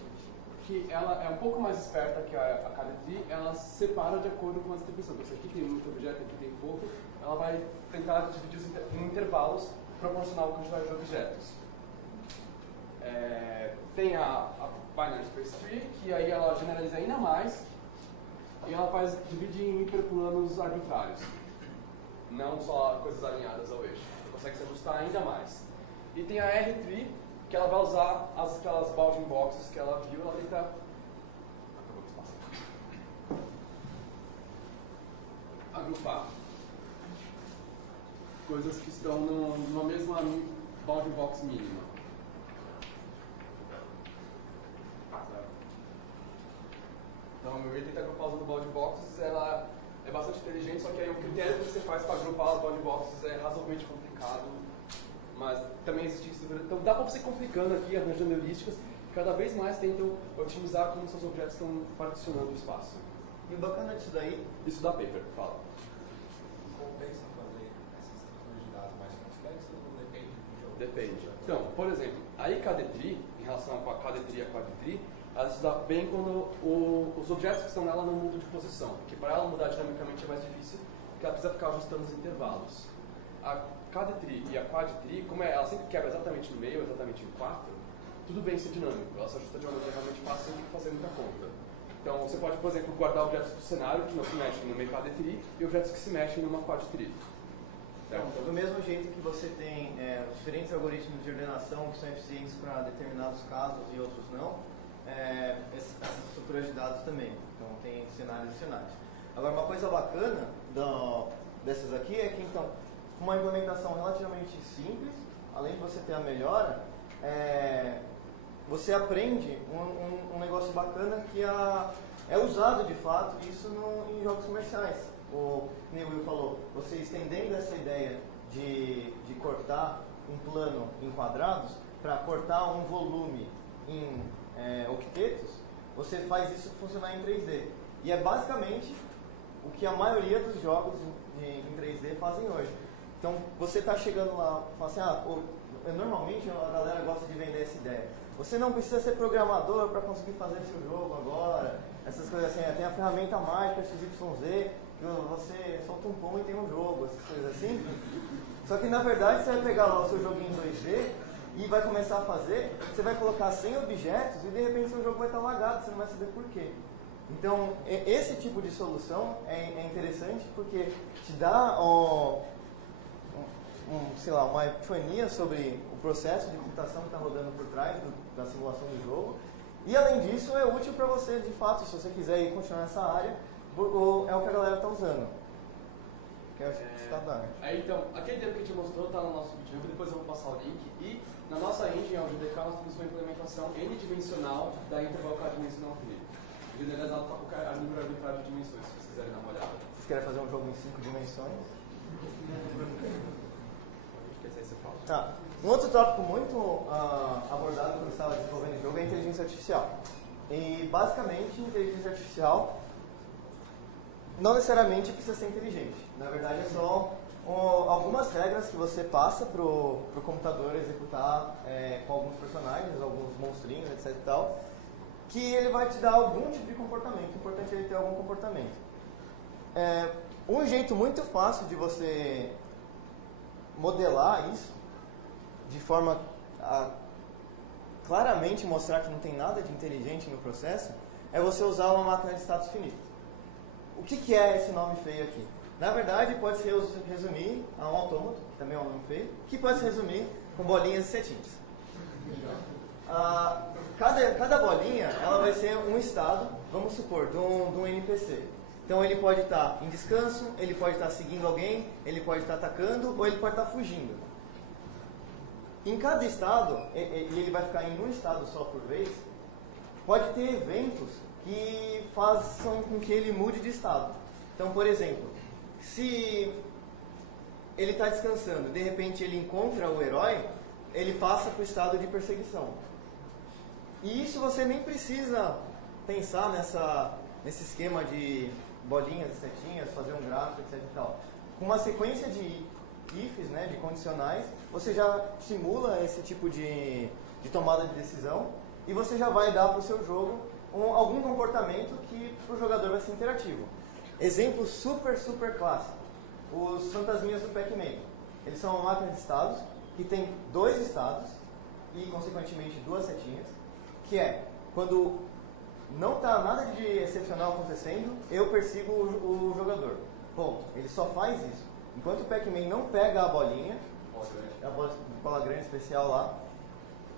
que ela é um pouco mais esperta que a k-tree, ela separa de acordo com a distribuição. Então, se aqui tem muito objeto, aqui tem pouco, ela vai tentar dividir em intervalos proporcional à quantidade de objetos. Tem a binary space tree, que aí ela generaliza ainda mais, e ela divide em hiperplanos arbitrários, não só coisas alinhadas ao eixo. Ela consegue se ajustar ainda mais. E tem a R-tree, que ela vai usar aquelas bounding boxes que ela viu, ela tenta... Acabou de passar. Agrupar coisas que estão numa mesma bounding box mínima. Então, a maioria tenta agrupar usando bounding boxes, ela é bastante inteligente, só que aí o critério que você faz para agrupar as bounding boxes é razoavelmente complicado. Mas também existe estrutura. Então dá para você complicando aqui, arranjando heurísticas, cada vez mais tentam otimizar como seus objetos estão particionando o espaço. E o bacana disso daí? Isso dá paper, fala. Compensa fazer essas estruturas de dados mais complexas ou depende do jogo? Depende. Então, por exemplo, a IKD-tree, em relação a KD-tree e a quad-tree, ela se dá bem quando os objetos que estão nela não mudam de posição, porque para ela mudar dinamicamente é mais difícil, porque ela precisa ficar ajustando os intervalos. A KD-tree e a quad-tree, como ela sempre quebra exatamente no meio, exatamente em 4, tudo bem ser dinâmico, ela se ajusta de uma maneira realmente fácil sem ter que fazer muita conta. Então você pode, por exemplo, guardar objetos do cenário que não se mexem numa KD-tree e objetos que se mexem numa quad-tree. Então, do mesmo jeito que você tem diferentes algoritmos de ordenação que são eficientes para determinados casos e outros não, essas estruturas de dados também. Então tem cenários e cenários. Agora, uma coisa bacana dessas aqui é que, então, uma implementação relativamente simples, além de você ter a melhora, você aprende um negócio bacana que é usado de fato isso em jogos comerciais. O Will falou, você estendendo essa ideia de cortar um plano em quadrados para cortar um volume em octetos, você faz isso funcionar em 3D. E é basicamente o que a maioria dos jogos em 3D fazem hoje. Então, você está chegando lá e fala assim, normalmente a galera gosta de vender essa ideia. Você não precisa ser programador para conseguir fazer seu jogo agora. Essas coisas assim, tem a ferramenta mágica XYZ, que você solta um pão e tem um jogo, essas coisas assim. Só que na verdade você vai pegar lá o seu joguinho em 2D e vai começar a fazer, você vai colocar 100 objetos e de repente seu jogo vai estar lagado, você não vai saber por quê. Então, esse tipo de solução é interessante porque te dá uma epifania sobre o processo de computação que está rodando por trás da simulação do jogo. E além disso, é útil para você, de fato, se você quiser ir continuar nessa área, é o que a galera está usando. Que é standard. Então, aquele demo que a gente mostrou está no nosso GitHub, depois eu vou passar o link. E na nossa engine, a GDK, nós temos uma implementação n-dimensional da interval k-dimensional tree. Generalizado para qualquer número arbitrário de dimensões, se vocês quiserem dar uma olhada. Vocês querem fazer um jogo em 5 dimensões? Tá. Um outro tópico muito abordado quando estava desenvolvendo o jogo é a inteligência artificial. E basicamente, inteligência artificial não necessariamente precisa ser inteligente. Na verdade, é só algumas regras que você passa para o computador executar com alguns personagens, alguns monstrinhos, etc. e tal, que ele vai te dar algum tipo de comportamento. O importante é ele ter algum comportamento. Um jeito muito fácil de você modelar isso, de forma a claramente mostrar que não tem nada de inteligente no processo, é você usar uma máquina de status finito. O que é esse nome feio aqui? Na verdade, pode se resumir a um autômato, que também é um nome feio, que pode se resumir com bolinhas e setinhas. Cada bolinha ela vai ser um estado, vamos supor, de um NPC. Então ele pode estar em descanso, ele pode estar seguindo alguém, ele pode estar atacando ou ele pode estar fugindo. Em cada estado, e ele vai ficar em um estado só por vez, pode ter eventos que façam com que ele mude de estado. Então, por exemplo, se ele está descansando, de repente ele encontra o herói, ele passa para o estado de perseguição. E isso você nem precisa pensar nesse esquema de bolinhas e setinhas, fazer um gráfico, etc. e tal. Com uma sequência de ifs, né, de condicionais, você já simula esse tipo de tomada de decisão e você já vai dar para o seu jogo algum comportamento que para o jogador vai ser interativo. Exemplo super clássico. Os fantasminhas do Pac-Man. Eles são uma máquina de estados que tem 2 estados e, consequentemente, 2 setinhas, que é, quando não está nada de excepcional acontecendo, eu persigo o jogador. Ponto. Ele só faz isso. Enquanto o Pac-Man não pega a bolinha, a bola grande especial lá,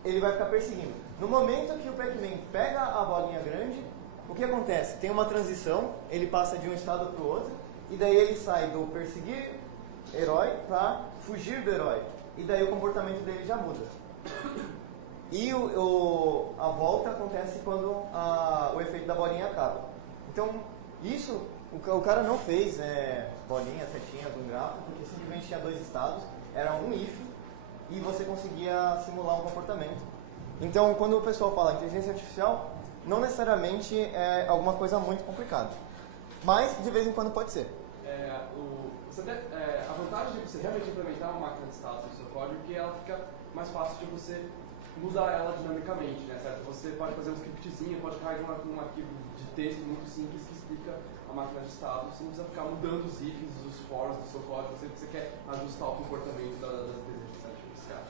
ele vai ficar perseguindo. No momento que o Pac-Man pega a bolinha grande, o que acontece? Tem uma transição, ele passa de um estado para o outro, e daí ele sai do perseguir herói para fugir do herói. E daí o comportamento dele já muda. E a volta acontece quando o efeito da bolinha acaba. Então, isso, o cara não fez bolinhas, setinhas, um gráfico, porque simplesmente tinha 2 estados, era um if, e você conseguia simular um comportamento. Então, quando o pessoal fala inteligência artificial, não necessariamente é alguma coisa muito complicada. Mas, de vez em quando, pode ser. A vantagem de você realmente implementar uma máquina de estados no seu código é que ela fica mais fácil de você mudar ela dinamicamente, né, certo? Você pode fazer um scriptzinho, pode carregar um arquivo de texto muito simples que explica a máquina de estados. Você não precisa ficar mudando os ifs, os fors do seu código, você quer ajustar o comportamento das inteligências artificiais.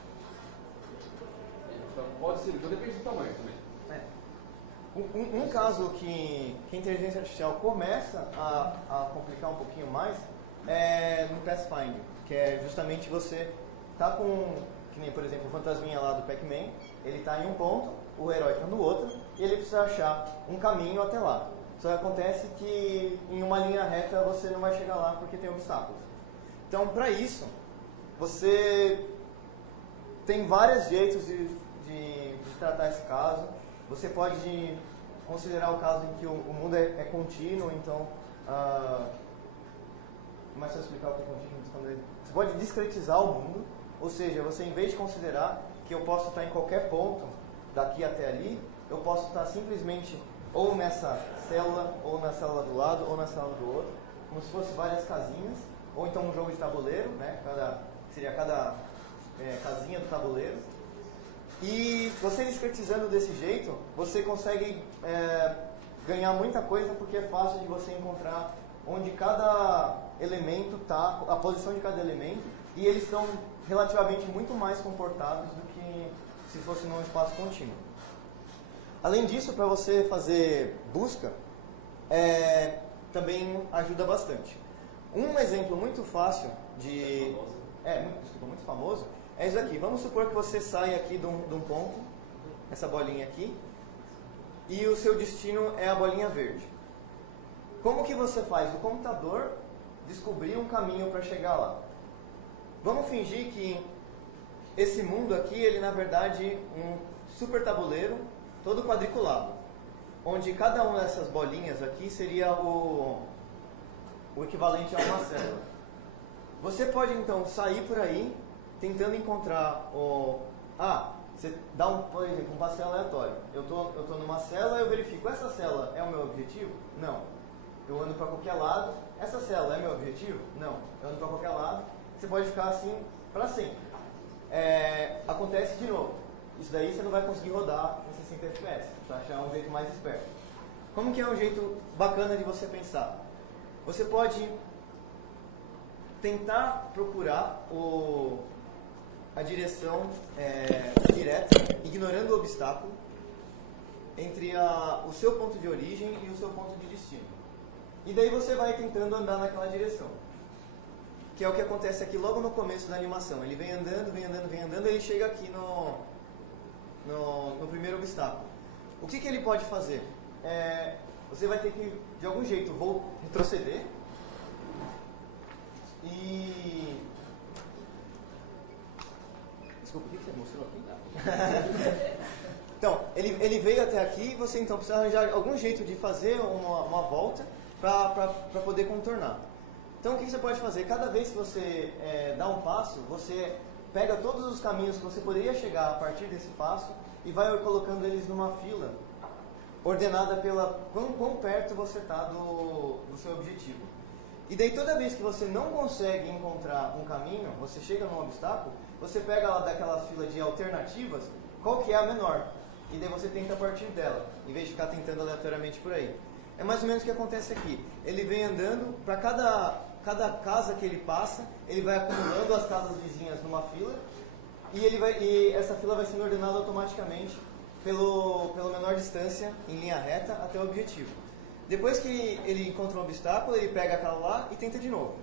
Então, pode ser, então depende do tamanho também. Um caso que a inteligência artificial começa a complicar um pouquinho mais é no Pathfinder, que é justamente você tá com, que nem por exemplo o fantasminha lá do Pac-Man, ele está em um ponto, o herói está no outro, e ele precisa achar um caminho até lá. Só acontece que em uma linha reta você não vai chegar lá porque tem obstáculos. Então, para isso, você tem vários jeitos de tratar esse caso. Você pode considerar o caso em que o mundo é contínuo, então, como é que eu explicar o que é contínuo? Você pode discretizar o mundo, ou seja, você em vez de considerar que eu posso estar em qualquer ponto, daqui até ali, eu posso estar simplesmente ou nessa célula, ou na célula do lado, ou na célula do outro, como se fosse várias casinhas, ou então um jogo de tabuleiro, né? Seria cada casinha do tabuleiro. E você discretizando desse jeito, você consegue ganhar muita coisa, porque é fácil de você encontrar onde cada elemento está, a posição de cada elemento, e eles estão relativamente muito mais comportados do que se fosse num espaço contínuo. Além disso, para você fazer busca, também ajuda bastante. Um exemplo muito fácil muito famoso, é isso aqui. Vamos supor que você sai aqui de um ponto, essa bolinha aqui, e o seu destino é a bolinha verde. Como que você faz o computador descobrir um caminho para chegar lá? Vamos fingir que esse mundo aqui, ele na verdade um super tabuleiro, todo quadriculado, onde cada uma dessas bolinhas aqui seria o equivalente a uma célula. Você pode então sair por aí tentando encontrar você dá por exemplo, um passeio aleatório. Eu tô numa célula e eu verifico, essa célula é o meu objetivo? Não. Eu ando para qualquer lado. Essa célula é meu objetivo? Não. Eu ando para qualquer lado. Você pode ficar assim para sempre. Acontece de novo. Isso daí você não vai conseguir rodar em 60 FPS. Para achar um jeito mais esperto. Como que é um jeito bacana de você pensar? Você pode tentar procurar a direção direta, ignorando o obstáculo, entre o seu ponto de origem e o seu ponto de destino. E daí você vai tentando andar naquela direção. Que é o que acontece aqui logo no começo da animação. Ele vem andando, ele chega aqui no primeiro obstáculo. O que ele pode fazer? Você vai ter que, de algum jeito, retroceder e... Desculpa, o que você mostrou aqui? Então, ele veio até aqui e você então precisa arranjar algum jeito de fazer uma volta para poder contornar. Então, o que você pode fazer? Cada vez que você dá um passo, você pega todos os caminhos que você poderia chegar a partir desse passo e vai colocando eles numa fila ordenada pela quão perto você está do seu objetivo. E daí toda vez que você não consegue encontrar um caminho, você chega num obstáculo, você pega lá daquela fila de alternativas, qual que é a menor? E daí você tenta partir dela, em vez de ficar tentando aleatoriamente por aí. É mais ou menos o que acontece aqui. Ele vem andando, para cada casa que ele passa, ele vai acumulando as casas vizinhas numa fila, e essa fila vai sendo ordenada automaticamente pela menor distância em linha reta até o objetivo. Depois que ele encontra um obstáculo, ele pega aquela lá e tenta de novo.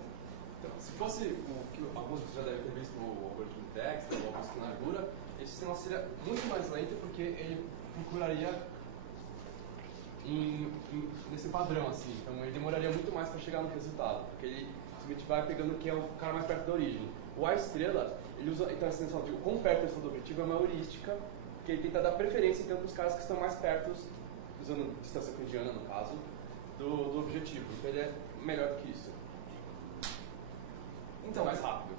Então, se fosse o que alguns já devem ter visto o algoritmo de Dexter, o algoritmo de largura, esse sistema seria muito mais lento porque ele procuraria nesse padrão, assim. Então ele demoraria muito mais para chegar no resultado, porque ele simplesmente vai pegando quem é o cara mais perto da origem. O A estrela, ele usa, então essa noção de quão perto eu estou do objetivo é uma heurística, que ele tenta dar preferência então para os caras que estão mais perto, usando distância euclidiana no caso, do objetivo. Então ele é melhor do que isso. Então, mais rápido.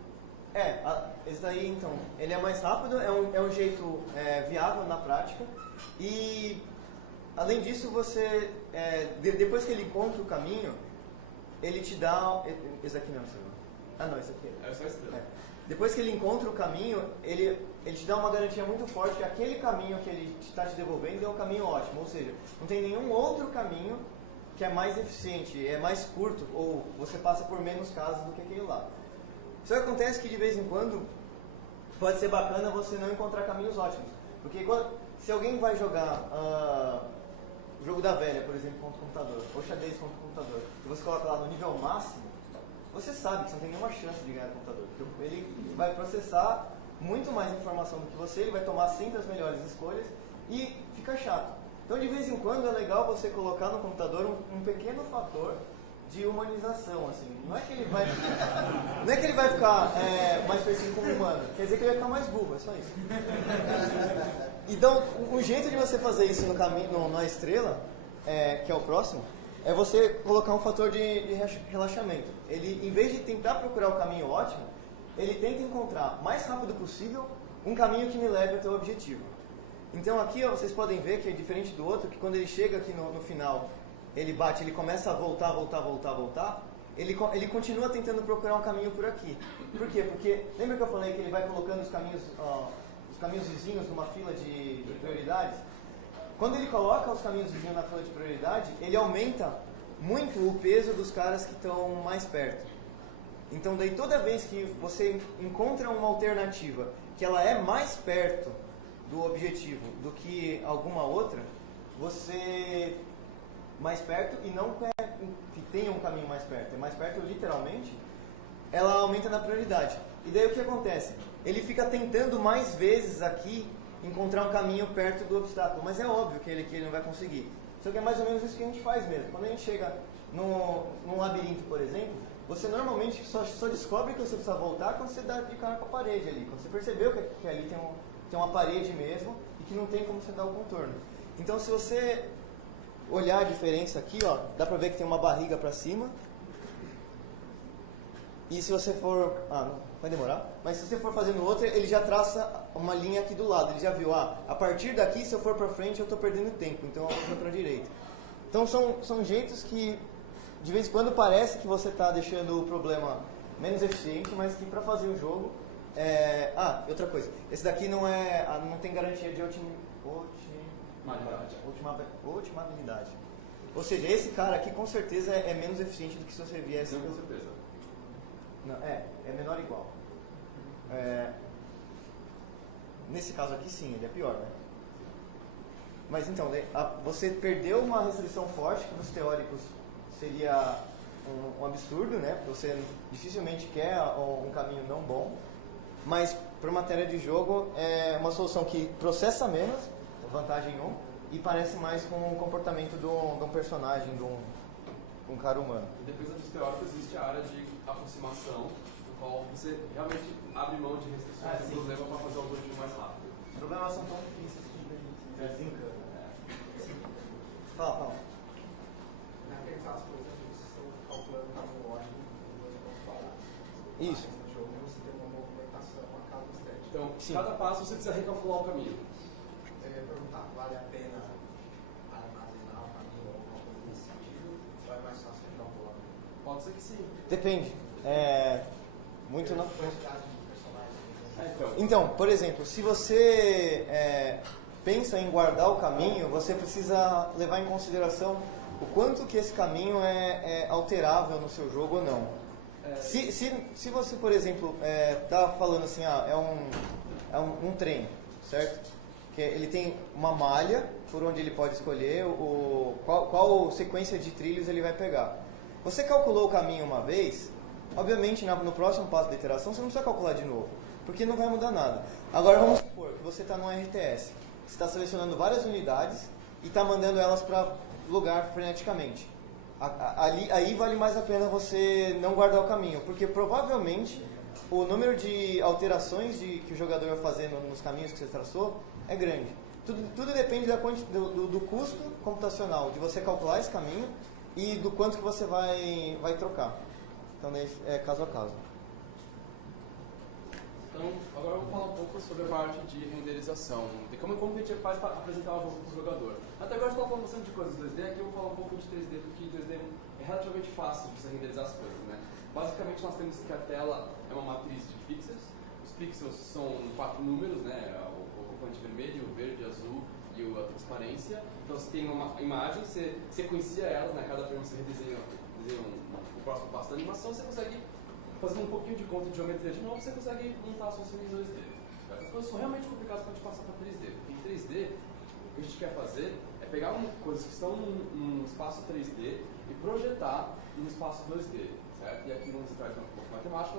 Esse daí, então, ele é mais rápido, é um jeito viável na prática, e além disso, você, depois que ele encontra o caminho, ele te dá... Esse aqui não, senhor. Ah, não, esse aqui é só estrela. Depois que ele encontra o caminho, ele te dá uma garantia muito forte que aquele caminho que ele está te devolvendo é um caminho ótimo, ou seja, não tem nenhum outro caminho que é mais eficiente, é mais curto, ou você passa por menos casas do que aquele lá. Só que acontece que de vez em quando pode ser bacana você não encontrar caminhos ótimos. Porque se alguém vai jogar o jogo da velha, por exemplo, contra o computador, ou xadrez contra o computador, e você coloca lá no nível máximo, você sabe que você não tem nenhuma chance de ganhar o computador. Porque ele vai processar muito mais informação do que você, ele vai tomar sempre as melhores escolhas e fica chato. Então, de vez em quando, é legal você colocar no computador um pequeno fator de humanização, assim. Não é que ele vai ficar mais parecido com um humano, quer dizer que ele vai ficar mais burro, é só isso. Então, o jeito de você fazer isso na estrela, que é o próximo, é você colocar um fator de relaxamento. Ele, em vez de tentar procurar o caminho ótimo, ele tenta encontrar o mais rápido possível um caminho que me leve até o objetivo. Então aqui vocês podem ver que é diferente do outro, que quando ele chega aqui no final, ele bate, ele começa a voltar, ele continua tentando procurar um caminho por aqui. Por quê? Porque, lembra que eu falei que ele vai colocando os caminhos vizinhos numa fila de prioridades? Quando ele coloca os caminhos vizinhos na fila de prioridade, ele aumenta muito o peso dos caras que estão mais perto. Então daí toda vez que você encontra uma alternativa que ela é mais perto do objetivo do que alguma outra, você mais perto e não que tenha um caminho mais perto, é mais perto literalmente, ela aumenta na prioridade. E daí o que acontece? Ele fica tentando mais vezes aqui encontrar um caminho perto do obstáculo, mas é óbvio que ele não vai conseguir. Só que é mais ou menos isso que a gente faz mesmo. Quando a gente chega num labirinto, por exemplo, você normalmente só descobre que você precisa voltar quando você dá de cara com a parede ali. Quando você percebeu que ali tem uma parede mesmo e que não tem como você dar o contorno. Então, se você olhar a diferença aqui, ó, dá pra ver que tem uma barriga pra cima. E se você for... não vai demorar. Mas se você for fazer no outro, ele já traça uma linha aqui do lado. Ele já viu, a partir daqui, se eu for pra frente, eu tô perdendo tempo. Então, eu vou pra direita. Então, são jeitos que, de vez em quando, parece que você tá deixando o problema menos eficiente, mas que pra fazer o jogo... outra coisa. Esse daqui não tem garantia de ultimabilidade. Ou seja, esse cara aqui com certeza é menos eficiente do que se você viesse... Não, com certeza. Não, é menor ou igual. Nesse caso aqui sim, ele é pior, né? Mas então, você perdeu uma restrição forte, que nos teóricos seria um absurdo, né? Você dificilmente quer um caminho não bom. Mas para matéria de jogo, é uma solução que processa menos, vantagem 1, e parece mais com o comportamento de um personagem, de um cara humano. Em defesa dos teóricos, existe a área de aproximação, no qual você realmente abre mão de restrições do problema para fazer o algoritmo mais rápido. Os problemas são tão difíceis que desencana. Fala. Naquele caso, por exemplo, vocês estão calculando o caminho lógico em dois pontos parados. Isso. Mas no jogo você tem uma movimentação a cada instante. Então, cada passo você precisa recalcular o caminho. Eu ia perguntar, vale a pena armazenar o caminho ou alguma coisa nesse sentido? Ou é mais fácil recalcular? Pode ser que sim. Depende. Muito não. Quantidade de personagens. Então, por exemplo, se você pensa em guardar o caminho, você precisa levar em consideração o quanto que esse caminho é alterável no seu jogo ou não. Se você, por exemplo, está falando assim, é um trem, certo? Que ele tem uma malha por onde ele pode escolher qual sequência de trilhos ele vai pegar. Você calculou o caminho uma vez, obviamente no próximo passo da iteração você não precisa calcular de novo, porque não vai mudar nada. Agora vamos supor que você está no RTS, você está selecionando várias unidades e está mandando elas para lugar freneticamente. Aí vale mais a pena você não guardar o caminho, porque provavelmente o número de alterações que o jogador vai fazer nos caminhos que você traçou é grande. Tudo depende do custo computacional de você calcular esse caminho e do quanto que você vai trocar. Então é caso a caso. Então, agora eu vou falar um pouco sobre a parte de renderização, de como a gente faz para apresentar uma volta para o jogador. Até agora a gente está falando bastante de coisas 2D, aqui eu vou falar um pouco de 3D, porque 3D é relativamente fácil de você renderizar as coisas, né? Basicamente nós temos que a tela é uma matriz de pixels, os pixels são 4 números, né? O componente vermelho, o verde, o azul e a transparência. Então você tem uma imagem, você sequencia elas, né? Cada frame você redesenha o próximo passo da animação, você consegue, fazendo um pouquinho de conta de geometria de novo, você consegue montar as funções em 2D. As coisas são realmente complicadas para a gente passar para 3D, porque em 3D, o que a gente quer fazer é pegar coisas que estão num espaço 3D e projetar num espaço 2D, certo? E aqui vamos entrar em um pouco matemático.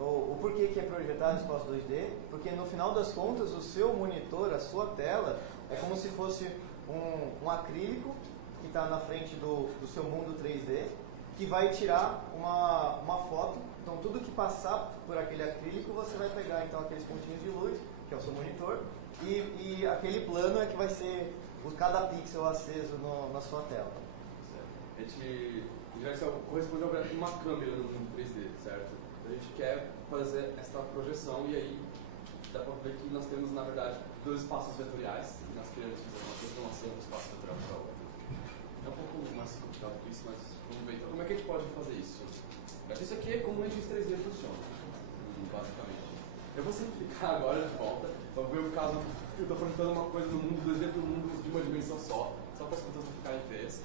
O porquê que é projetar no espaço 2D? Porque no final das contas, o seu monitor, a sua tela, é como se fosse um acrílico que está na frente do seu mundo 3D, que vai tirar uma foto. Então tudo que passar por aquele acrílico, você vai pegar então aqueles pontinhos de luz, que é o seu monitor, e aquele plano é que vai ser cada pixel aceso na sua tela. A gente vai corresponder a uma câmera no mundo 3D, certo? A gente quer fazer essa projeção e aí dá para ver que nós temos, na verdade, 2 espaços vetoriais e nós queremos fazer uma transformação do espaço vetorial para o outro. É um pouco mais complicado que isso, mas vamos ver. Então, como é que a gente pode fazer isso? Isso aqui é como o Engine 3D funciona, basicamente. Eu vou simplificar agora de volta, para ver o caso que eu estou projetando uma coisa no mundo 2D para um mundo de uma dimensão só para as contas não ficarem feias,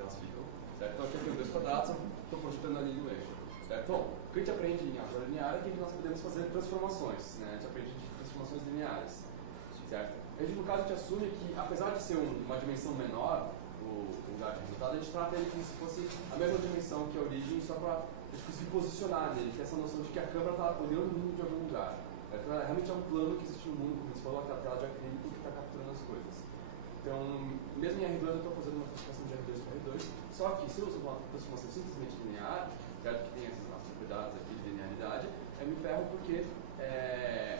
elas ficam, certo? Então aqui eu tenho 2 quadrados, estou projetando ali no eixo, certo? Bom, o que a gente aprende em álgebra linear é que nós podemos fazer transformações, né? A gente aprende de transformações lineares, certo? No caso, a gente assume que, apesar de ser uma dimensão menor, o lugar de resultado, a gente trata ele como se fosse a mesma dimensão que a origem, só para a gente conseguir posicionar nele, ter essa noção de que a câmera está olhando o mundo de algum lugar. Então, realmente é um plano que existe no mundo, como você falou, aquela tela de acrílico que está capturando as coisas. Então, mesmo em R2 eu estou fazendo uma transformação de R2 para R2, só que se eu uso uma transformação simplesmente linear, certo? Que tem essas propriedades aqui de linearidade, eu me ferro porque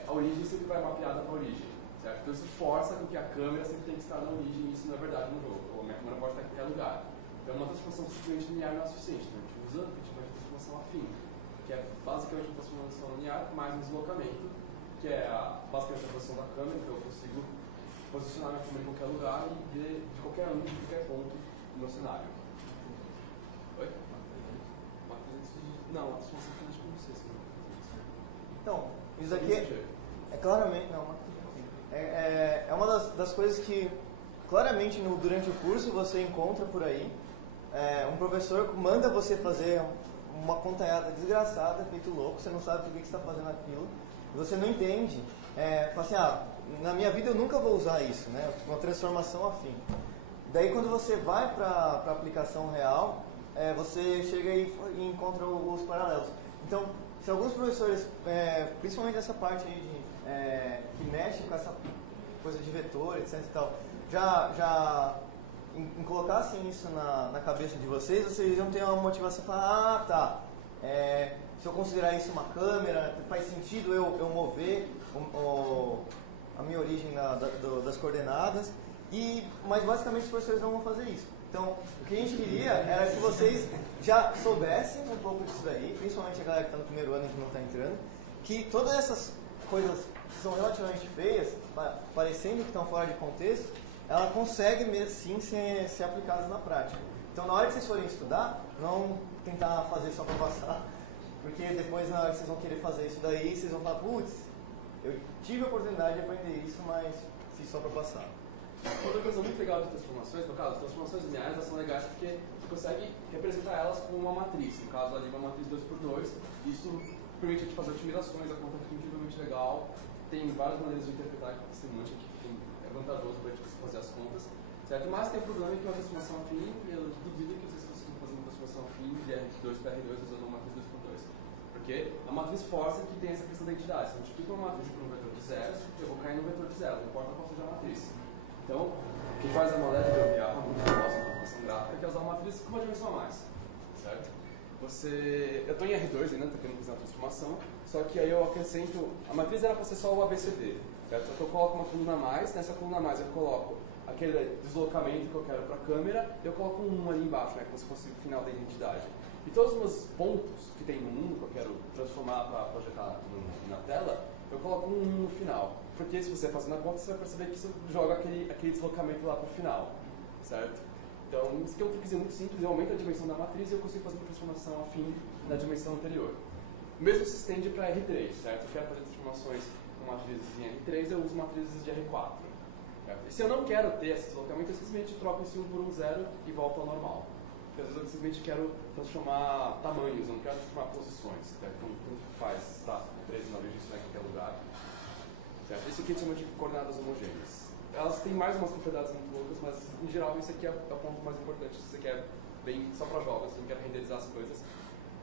a origem sempre vai mapeada para a origem, certo? Então isso força com que a câmera sempre tem que estar na origem e isso não é verdade no jogo. A minha câmera pode estar em qualquer lugar. Então uma transformação simplesmente linear não é suficiente, então a gente usa o que chama de transformação afim, que é basicamente uma transformação linear mais um deslocamento, que é basicamente a posição da câmera, então eu consigo posicionar minha câmera em qualquer lugar e ver de qualquer ângulo, de qualquer ponto no meu cenário. Oi? Não, a transformação afim com vocês. Então, isso aqui é claramente... Não, é uma das coisas que claramente durante o curso você encontra por aí. Um professor manda você fazer uma contanhada desgraçada, feito louco, você não sabe por que você está fazendo aquilo, e você não entende. Fala assim, na minha vida eu nunca vou usar isso, né? Uma transformação afim. Daí quando você vai para a aplicação real, você chega e encontra os paralelos. Então, se alguns professores, principalmente essa parte aí que mexe com essa coisa de vetor, etc e tal, já colocassem isso na cabeça de vocês iam ter uma motivação para falar, tá, se eu considerar isso uma câmera, faz sentido eu mover a minha origem das coordenadas, mas basicamente os professores não vão fazer isso. Então, o que a gente queria era que vocês já soubessem um pouco disso daí, principalmente a galera que está no primeiro ano e que não está entrando, que todas essas coisas que são relativamente feias, parecendo que estão fora de contexto, ela consegue sim ser aplicadas na prática. Então, na hora que vocês forem estudar, não tentar fazer só para passar, porque depois, na hora que vocês vão querer fazer isso daí, vocês vão falar, putz, eu tive a oportunidade de aprender isso, mas fiz só para passar. Outra coisa muito legal de transformações, no caso, as transformações lineares, elas são legais porque você consegue representar elas com uma matriz. No caso, ali, uma matriz 2x2, isso permite a gente fazer otimizações, a conta fica incrivelmente legal. Tem várias maneiras de interpretar esse monte aqui, que é vantajoso para a gente fazer as contas, certo? Mas tem um problema que é uma transformação afim, e eu duvido que vocês consigam fazer uma transformação afim de R2 para R2 usando uma matriz 2x2. Porque a matriz força que tem essa questão da identidade. Se eu multiplico uma matriz por um vetor de zeros, eu vou cair no vetor de zero, não importa qual seja a matriz. Então, o que faz a molécula de gambiarra muito famosa na computação gráfica é usar uma matriz com uma dimensão a mais, certo? Eu estou em R2 ainda, estou querendo fazer uma transformação, só que aí eu acrescento, a matriz era para ser só o ABCD, certo? Só que eu coloco uma coluna a mais, nessa coluna a mais eu coloco aquele deslocamento que eu quero para a câmera, e eu coloco um 1 ali embaixo, né, como se fosse o final da identidade. E todos os meus pontos que tem no 1, que eu quero transformar para projetar na tela, eu coloco um 1 no final. Porque se você fazer na conta, você vai perceber que isso joga aquele deslocamento lá para o final, certo? Então, isso aqui é um truquezinho muito simples, eu aumento a dimensão da matriz e eu consigo fazer uma transformação afim na dimensão anterior. O mesmo se estende para R3, certo? Eu quero fazer transformações com matrizes em R3, eu uso matrizes de R4. Certo? E se eu não quero ter esse deslocamento, eu simplesmente troco esse 1 por um 0 e volto ao normal. Porque às vezes eu simplesmente quero transformar tamanhos, eu não quero transformar posições, certo? Então, tanto faz, tá, 13 na origem, isso vai em qualquer lugar. Certo? Isso aqui a gente chama de coordenadas homogêneas. Elas têm mais umas propriedades muito loucas, mas em geral isso aqui é o ponto mais importante. Se você quer bem só para jogos, se não quer renderizar as coisas,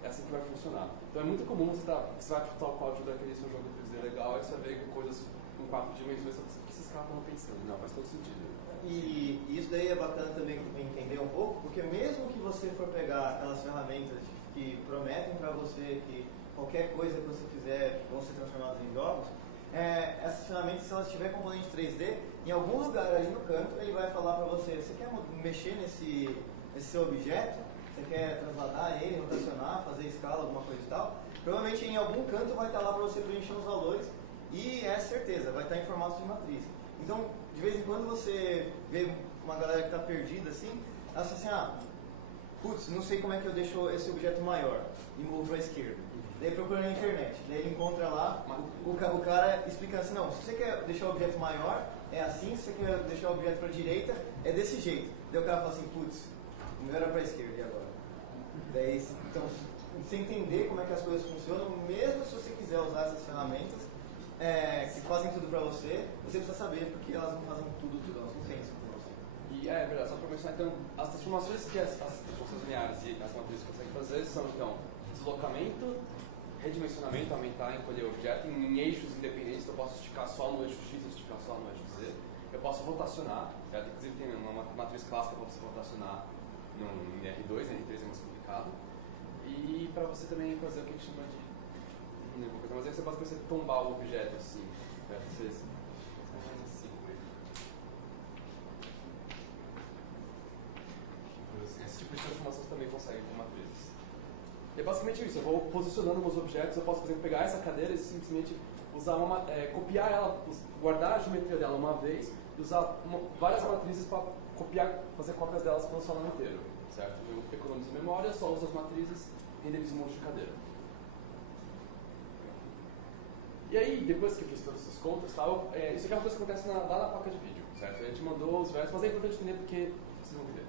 é assim que vai funcionar. Então é muito comum você vai chutar o código daquele seu jogo 3D legal, aí você vê que coisas com 4 dimensões, o que esses caras estão pensando? Não, faz todo sentido. E isso daí é bacana também entender um pouco, porque mesmo que você for pegar aquelas ferramentas que prometem para você que qualquer coisa que você fizer vão ser transformadas em jogos, essas ferramentas, se elas tiverem componente 3D, em algum lugar ali no canto, ele vai falar para você, você quer mexer nesse seu objeto? Você quer transladar ele, rotacionar, fazer escala, alguma coisa e tal? Provavelmente em algum canto vai estar lá para você preencher os valores, e é certeza, vai estar em formato de matriz. Então, de vez em quando você vê uma galera que está perdida assim, ela fala assim, putz, não sei como é que eu deixo esse objeto maior, e movo para a esquerda. Daí procura na internet, daí ele encontra lá o cara explicando assim, não, se você quer deixar o objeto maior, é assim, se você quer deixar o objeto para a direita, é desse jeito. Daí o cara fala assim, putz, o meu era para a esquerda, e agora? Daí, então, você entender como é que as coisas funcionam, mesmo se você quiser usar essas ferramentas, que fazem tudo para você precisa saber, porque elas não fazem tudo, elas não pensam por você. E é verdade, só para mencionar, então, as transformações que as transformações lineares e as matrizes conseguem fazer são, então, deslocamento, redimensionamento, aumentar, encolher o objeto em eixos independentes, eu posso esticar só no eixo X e esticar só no eixo Z. Eu posso rotacionar, certo? Inclusive tem uma matriz clássica para você rotacionar no R2, R3 é mais complicado. E para você também fazer o que a gente chama de... não lembro coisa, mas aí você basicamente tombar o objeto assim, certo? Você faz assim. Esse tipo de transformações também conseguem com matrizes. E é basicamente isso, eu vou posicionando meus objetos, eu posso, por exemplo, pegar essa cadeira e simplesmente usar copiar ela, guardar a geometria dela uma vez e usar várias matrizes para fazer cópias delas pelo salão inteiro, certo? Eu economizo memória, só uso as matrizes e renderizo um monte de cadeira. E aí, depois que eu fiz todas essas contas, tal, isso aqui é uma coisa que acontece lá na placa de vídeo, certo? A gente mandou os vértices, mas é importante entender porque vocês vão entender.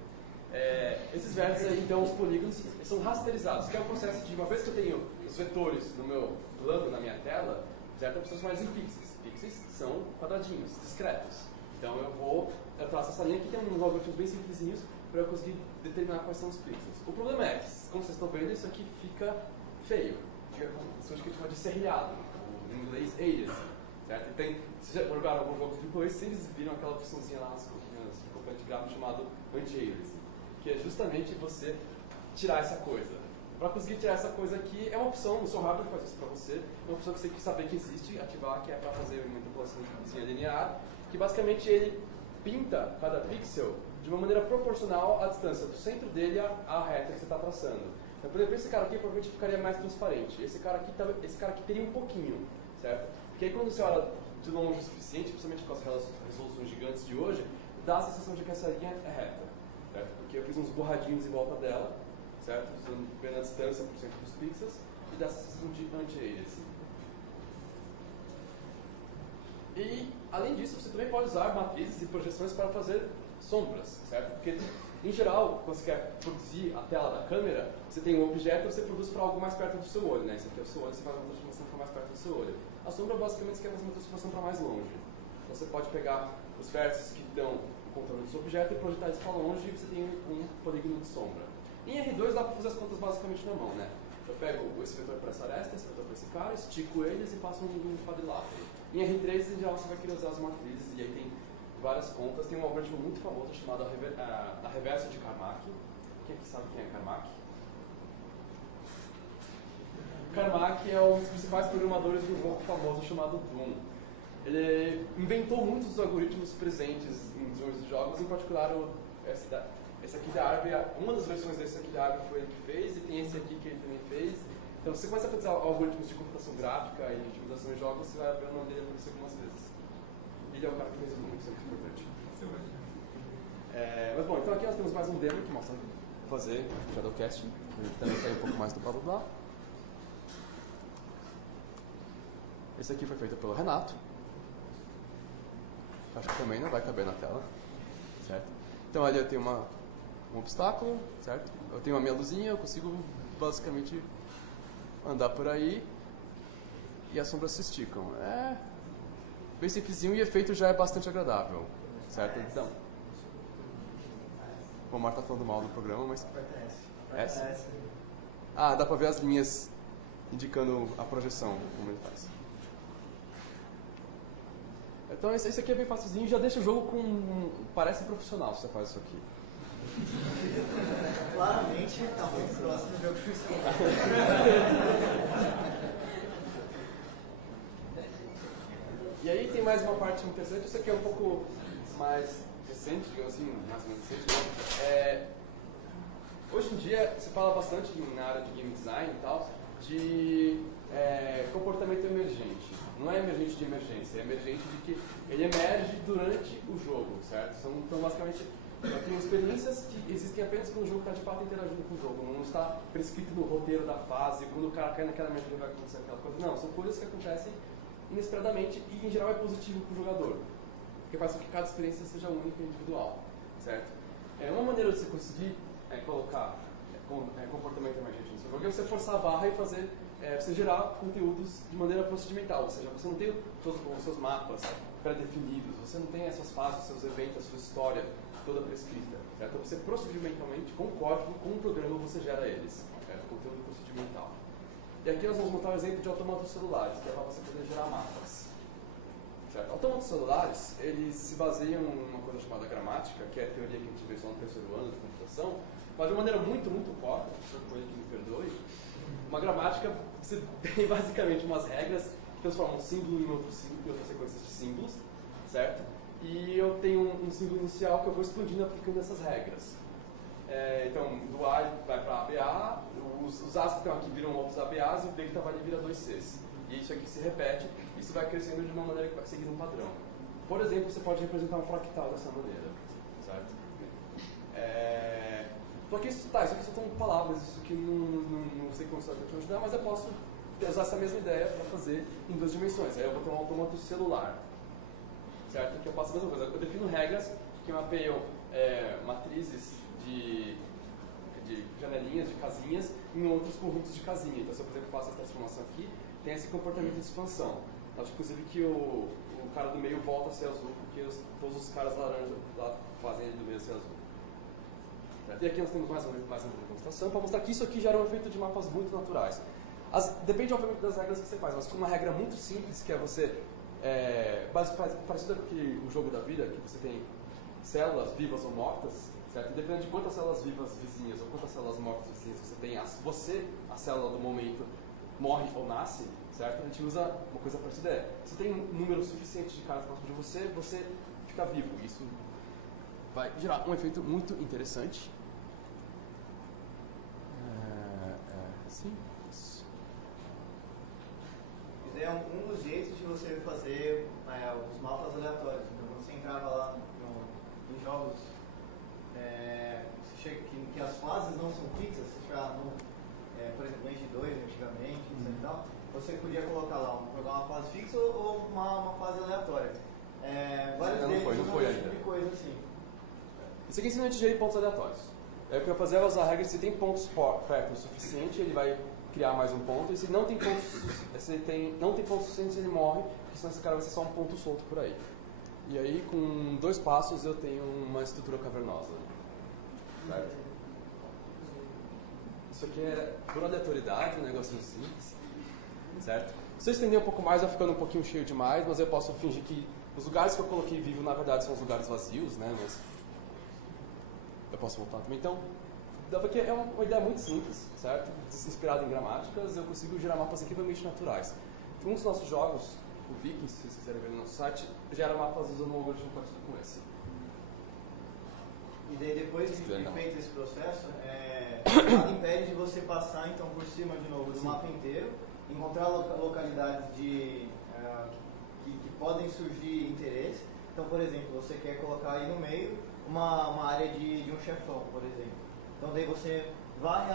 Esses vértices aí, então, os polígonos, são rasterizados, que é o processo de, uma vez que eu tenho os vetores no meu plano, na minha tela, certo? Eu preciso mais em pixels. Pixels são quadradinhos, discretos. Então eu traço essa linha aqui, tem uns algoritmos bem simplesinhos para eu conseguir determinar quais são os pixels. O problema é que, como vocês estão vendo, isso aqui fica feio. que a gente chama de serrilhado, em inglês alias, certo? Se já jogaram algum jogo de AAA, vocês viram aquela opçãozinha lá nas componentes gráficos chamado anti-aliasing, que é justamente você tirar essa coisa. Para conseguir tirar essa coisa aqui, é uma opção, o seu hardware faz isso para você, é uma opção que você tem que saber que existe, ativar, que é para fazer uma manipulação linear, que basicamente ele pinta cada pixel de uma maneira proporcional à distância do centro dele à reta que você está traçando. Então, por exemplo, esse cara aqui provavelmente ficaria mais transparente, esse cara aqui teria um pouquinho, certo? Porque aí quando você olha de longe o suficiente, principalmente com as resoluções gigantes de hoje, dá a sensação de que essa linha é reta, certo? Porque eu fiz uns borradinhos em volta dela, certo? Usando a distância por cento dos pixels, e dá a sensação de anti-aliasing. E, além disso, você também pode usar matrizes e projeções para fazer sombras, certo? Porque, em geral, quando você quer produzir a tela da câmera, você tem um objeto e você produz para algo mais perto do seu olho, né? Esse aqui é o seu olho, você faz uma transformação para mais perto do seu olho. A sombra, basicamente, você quer fazer uma transformação para mais longe. Então, você pode pegar os vértices que dão o contorno do seu objeto e projetar eles para longe e você tem um polígono de sombra. Em R2 dá para fazer as contas basicamente na mão, né? Eu pego esse vetor para essa aresta, esse vetor para esse cara, estico eles e faço um quadrilátero. Em R3, em geral, você vai querer usar as matrizes e aí tem várias contas. Tem um algoritmo muito famoso chamado a reversa de Carmack. Quem aqui sabe quem é Carmack? Carmack é um dos principais programadores de um jogo famoso chamado Doom. Ele inventou muitos dos algoritmos presentes em desenvolvimento de jogos, em particular esse aqui da árvore, uma das versões desse aqui da árvore foi ele que fez, e tem esse aqui que ele também fez. Então, se você começa a pensar algoritmos de computação gráfica e de otimização de jogos, você vai ver o nome dele aparecer algumas vezes. Ele é o cara que fez o Doom, isso é muito importante. Mas bom, então aqui nós temos mais um demo que mostra fazer Shadowcast. Ele também sai um pouco mais do blá blá blá. Esse aqui foi feito pelo Renato. Acho que também não vai caber na tela, certo? Então ali eu tenho um obstáculo, certo? Eu tenho a minha luzinha, eu consigo basicamente andar por aí e as sombras se esticam. É bem simplesinho e o efeito já é bastante agradável, certo? Então, o Omar está falando mal do programa, mas... S? Ah, dá pra ver as linhas indicando a projeção, como ele faz. Então esse aqui é bem facilzinho, já deixa o jogo com... parece profissional se você faz isso aqui. Claramente está muito próximo do jogo profissional. E aí tem mais uma parte interessante, isso aqui é um pouco mais recente, digamos assim, mais ou menos recente. Hoje em dia se fala bastante na área de game design e tal, de comportamento emergente. Não é emergente de emergência, é emergente de que ele emerge durante o jogo, certo? Então basicamente, tem experiências que existem apenas quando o jogo está de fato interagindo com o jogo, não está prescrito no roteiro da fase, quando o cara cai naquela mesa vai acontecer aquela coisa. Não, são coisas que acontecem inesperadamente e em geral é positivo para o jogador, porque faz com que cada experiência seja única e individual, certo? Uma maneira de você conseguir colocar comportamento emergente no seu jogo é você forçar a barra e fazer você gerar conteúdos de maneira procedimental, ou seja, você não tem os seus mapas pré-definidos, você não tem as suas fases, os seus eventos, a sua história toda prescrita, certo? Então você procedimentalmente, com código, com um programa, você gera eles, certo? Conteúdo procedimental. E aqui nós vamos montar um exemplo de autômatos celulares, que é para você poder gerar mapas. Certo? Autômatos celulares, eles se baseiam em uma coisa chamada gramática, que é a teoria que a gente vê só no terceiro ano de computação, mas de uma maneira muito, muito pobre, o professor Coelho que me perdoe. Uma gramática, você tem basicamente umas regras que transformam um símbolo em outro símbolo, em outras sequências de símbolos, certo? E eu tenho um símbolo inicial que eu vou expandindo aplicando essas regras. Então, do A vai para ABA, os A's que estão aqui viram outros ABAs e o B que estava ali vira 2 Cs. E isso aqui se repete, isso vai crescendo de uma maneira que vai seguindo um padrão. Por exemplo, você pode representar um fractal dessa maneira, certo? Só que isso aqui só são palavras, isso aqui não sei como você vai te ajudar, mas eu posso usar essa mesma ideia para fazer em 2 dimensões. Aí eu vou ter um autômato celular, certo? Que eu faço a mesma coisa. Eu defino regras que mapeiam matrizes de janelinhas, de casinhas, em outros conjuntos de casinha. Então, se eu, por exemplo, faço essa transformação aqui, tem esse comportamento de expansão. Acho, inclusive, que o cara do meio volta a ser azul, porque todos os caras laranja lá fazem ele do meio ser azul. Certo? E aqui nós temos mais uma demonstração para mostrar que isso aqui gera um efeito de mapas muito naturais. Depende, obviamente, das regras que você faz, mas com uma regra muito simples, que é você... parecido com o jogo da vida, que você tem células vivas ou mortas, certo? Dependendo de quantas células vivas vizinhas ou quantas células mortas vizinhas você tem, a célula do momento, morre ou nasce, certo? A gente usa uma coisa parecida. Você tem um número suficiente de caras próximo de você, você fica vivo. Isso vai gerar um efeito muito interessante. Simples. Isso é um dos jeitos de você fazer os mapas aleatórios. Então, quando você entrava lá nos jogos que as fases não são fixas, você já por exemplo, Age 2 antigamente, etc e tal, você podia colocar lá uma fase fixa ou uma fase aleatória. Vários deles não foi ainda. Tipo de coisa assim. Isso aqui ensina a gerir pontos aleatórios. O que eu vou fazer é usar a regra: se tem pontos perto o suficiente, ele vai criar mais um ponto, e se não tem pontos suficientes, ele morre, porque senão esse cara vai ser só um ponto solto por aí. E aí, com 2 passos, eu tenho uma estrutura cavernosa. Certo? Isso aqui é por aleatoriedade, um negocinho simples. Certo? Se eu estender um pouco mais, vai ficando um pouquinho cheio demais, mas eu posso fingir que os lugares que eu coloquei vivo, na verdade, são os lugares vazios, né? Mas eu posso voltar também. Então, porque é uma ideia muito simples, certo? Inspirada em gramáticas, eu consigo gerar mapas incrivelmente naturais. Um dos nossos jogos, o Vikings, se vocês quiserem ver no nosso site, gera mapas usando um algoritmo parecido com esse. E daí, depois de feito esse processo, nada impede de você passar então por cima de novo do mapa inteiro, encontrar localidades que podem surgir interesse. Então, por exemplo, você quer colocar aí no meio uma área de um chefão, por exemplo. Então, daí você vai